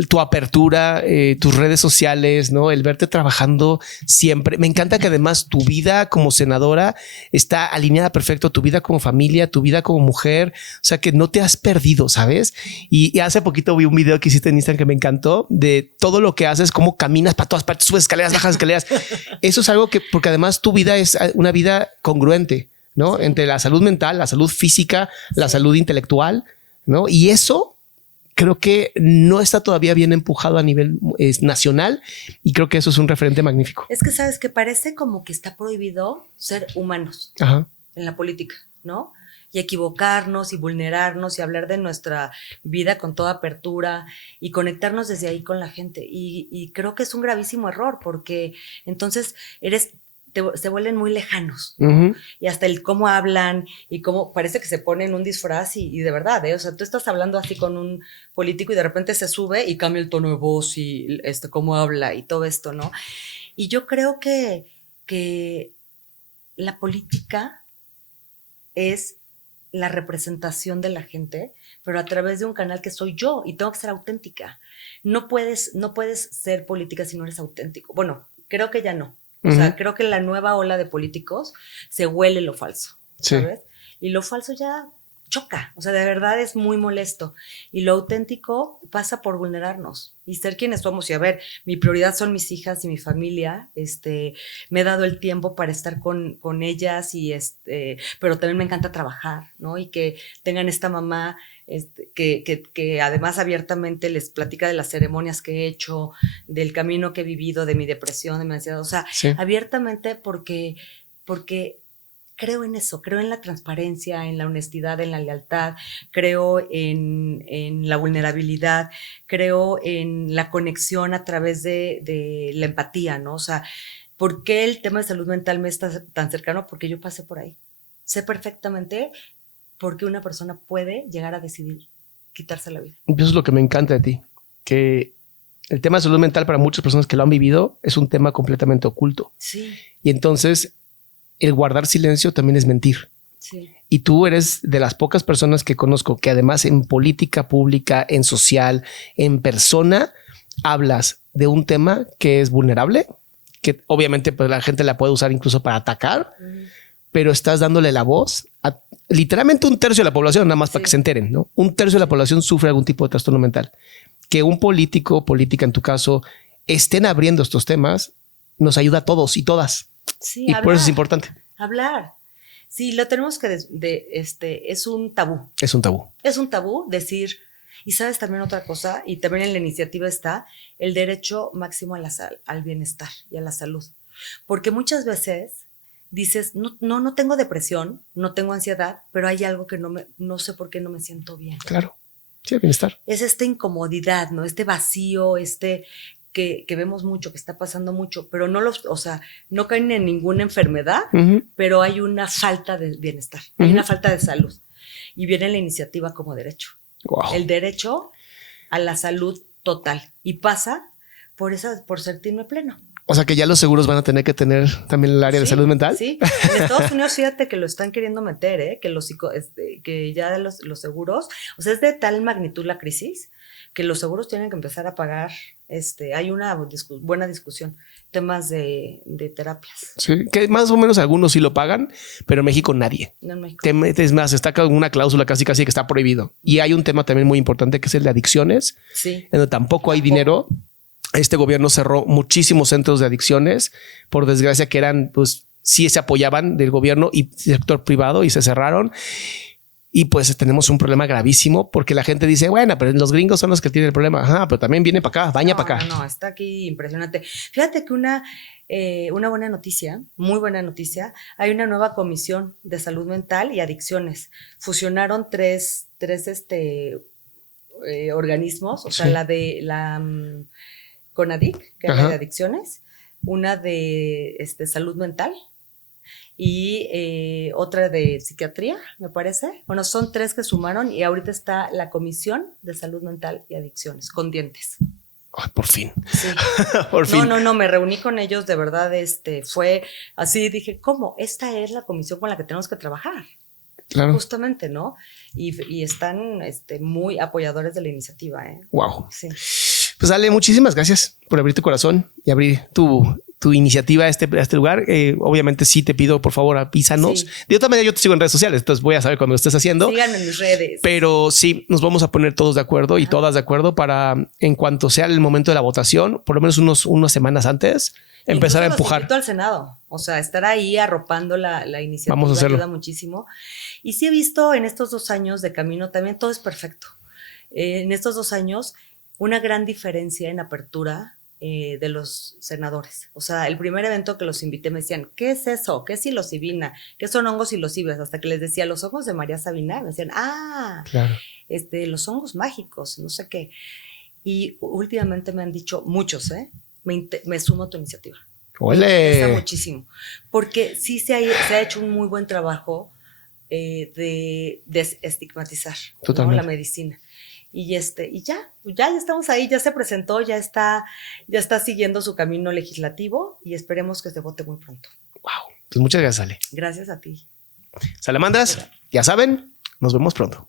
Tu apertura, tus redes sociales, ¿no? El verte trabajando siempre. Me encanta que además tu vida como senadora está alineada perfecto, tu vida como familia, tu vida como mujer. O sea, que no te has perdido, ¿sabes? Y hace poquito vi un video que hiciste en Instagram que me encantó de todo lo que haces, cómo caminas para todas partes, subes escaleras, bajas escaleras. Eso es algo que, porque además tu vida es una vida congruente, ¿no? Sí. Entre la salud mental, la salud física, la salud intelectual, ¿no? Y eso creo que no está todavía bien empujado a nivel nacional y creo que eso es un referente magnífico. Es que sabes que parece como que está prohibido ser humanos. Ajá. En la política, ¿no? Y equivocarnos y vulnerarnos y hablar de nuestra vida con toda apertura y conectarnos desde ahí con la gente. Y creo que es un gravísimo error porque entonces se vuelven muy lejanos, ¿no? Uh-huh. Y hasta el cómo hablan y cómo parece que se ponen un disfraz y de verdad, o sea, tú estás hablando así con un político y de repente se sube y cambia el tono de voz y cómo habla y todo esto, ¿no? Y yo creo que la política es la representación de la gente, pero a través de un canal que soy yo y tengo que ser auténtica. No puedes ser política si no eres auténtico. Bueno, creo que ya no. O sea, creo que la nueva ola de políticos se huele lo falso, ¿sabes? Sí. Y lo falso ya choca, o sea, de verdad es muy molesto. Y lo auténtico pasa por vulnerarnos y ser quienes somos. Y a ver, mi prioridad son mis hijas y mi familia. Me he dado el tiempo para estar con ellas pero también me encanta trabajar, ¿no? Y que tengan esta mamá que además abiertamente les platica de las ceremonias que he hecho, del camino que he vivido, de mi depresión, de mi ansiedad, o sea, sí. Abiertamente porque creo en eso, creo en la transparencia, en la honestidad, en la lealtad, creo en la vulnerabilidad, creo en la conexión a través de la empatía, ¿no? O sea, ¿por qué el tema de salud mental me está tan cercano? Porque yo pasé por ahí. Sé perfectamente por qué una persona puede llegar a decidir quitarse la vida. Eso es lo que me encanta de ti, que el tema de salud mental para muchas personas que lo han vivido es un tema completamente oculto. Sí. Y entonces el guardar silencio también es mentir. Sí. Y tú eres de las pocas personas que conozco que además en política pública, en social, en persona, hablas de un tema que es vulnerable, que obviamente pues, la gente la puede usar incluso para atacar, pero estás dándole la voz a literalmente 1/3 de la población, nada más para que se enteren, ¿no? 1/3 de la población sufre algún tipo de trastorno mental. Que un político, política en tu caso, estén abriendo estos temas, nos ayuda a todos y todas. Sí, y hablar, por eso es importante. Hablar. Sí, lo tenemos que, es un tabú. Es un tabú. Es un tabú decir, y sabes también otra cosa, y también en la iniciativa está el derecho máximo a al bienestar y a la salud. Porque muchas veces dices, no tengo depresión, no tengo ansiedad, pero hay algo que no sé por qué no me siento bien. Claro, sí, el bienestar. Es esta incomodidad, ¿no? Este vacío, que vemos mucho, que está pasando mucho, pero no caen en ninguna enfermedad, pero hay una falta de bienestar, hay una falta de salud. Y viene la iniciativa como derecho. Wow. El derecho a la salud total. Y pasa por sentirme pleno. O sea que ya los seguros van a tener que tener también el área de salud mental. Sí, en Estados Unidos fíjate que lo están queriendo meter, que ya los seguros, o sea, es de tal magnitud la crisis que los seguros tienen que empezar a pagar, hay una buena discusión, temas de terapias. Sí, que más o menos algunos sí lo pagan, pero en México nadie. No, en México. Es más, está con una cláusula casi que está prohibido. Y hay un tema también muy importante que es el de adicciones, sí, en donde tampoco hay dinero. Este gobierno cerró muchísimos centros de adicciones, por desgracia que eran, pues sí se apoyaban del gobierno y sector privado y se cerraron. Y pues tenemos un problema gravísimo porque la gente dice, bueno, pero los gringos son los que tienen el problema. Ajá, pero también viene para acá, baña para acá. No, está aquí impresionante. Fíjate que una buena noticia, muy buena noticia, hay una nueva comisión de salud mental y adicciones. Fusionaron tres organismos, o sea, Sí. la de la CONADIC, que es la de adicciones, una de salud mental y otra de psiquiatría, me parece. Bueno, son tres que sumaron y ahorita está la Comisión de Salud Mental y Adicciones, con dientes. Ay, por fin. Sí. Por fin. No, me reuní con ellos, de verdad, fue así, dije, ¿cómo? Esta es la comisión con la que tenemos que trabajar. Claro. Justamente, ¿no? Y están muy apoyadores de la iniciativa, ¿eh? Wow. Sí. Pues Ale, muchísimas gracias por abrir tu corazón y abrir tu iniciativa a este lugar. Obviamente sí te pido, por favor, avísanos. Sí. De otra manera yo te sigo en redes sociales, entonces voy a saber cuando lo estés haciendo. Síganme en mis redes. Pero sí, nos vamos a poner todos de acuerdo y todas de acuerdo para, en cuanto sea el momento de la votación, por lo menos unas semanas antes, empezar a empujar. Los invito al Senado, o sea, estar ahí arropando la iniciativa. Vamos a hacerlo. Ayuda muchísimo. Y sí he visto en estos 2 años de camino también todo es perfecto. En estos 2 años una gran diferencia en apertura de los senadores. O sea, el primer evento que los invité me decían, ¿qué es eso? ¿Qué es psilocibina? ¿Qué son hongos psilocibes? Hasta que les decía, los hongos de María Sabina. Me decían, claro. Los hongos mágicos, no sé qué. Y últimamente me han dicho muchos, me sumo a tu iniciativa. ¡Ole! Me interesa muchísimo. Porque sí se ha hecho un muy buen trabajo de desestigmatizar, ¿no? La medicina. Y ya estamos ahí, ya se presentó, ya está siguiendo su camino legislativo y esperemos que se vote muy pronto. Wow. Pues muchas gracias, Ale. Gracias a ti. Salamandras, ya saben, nos vemos pronto.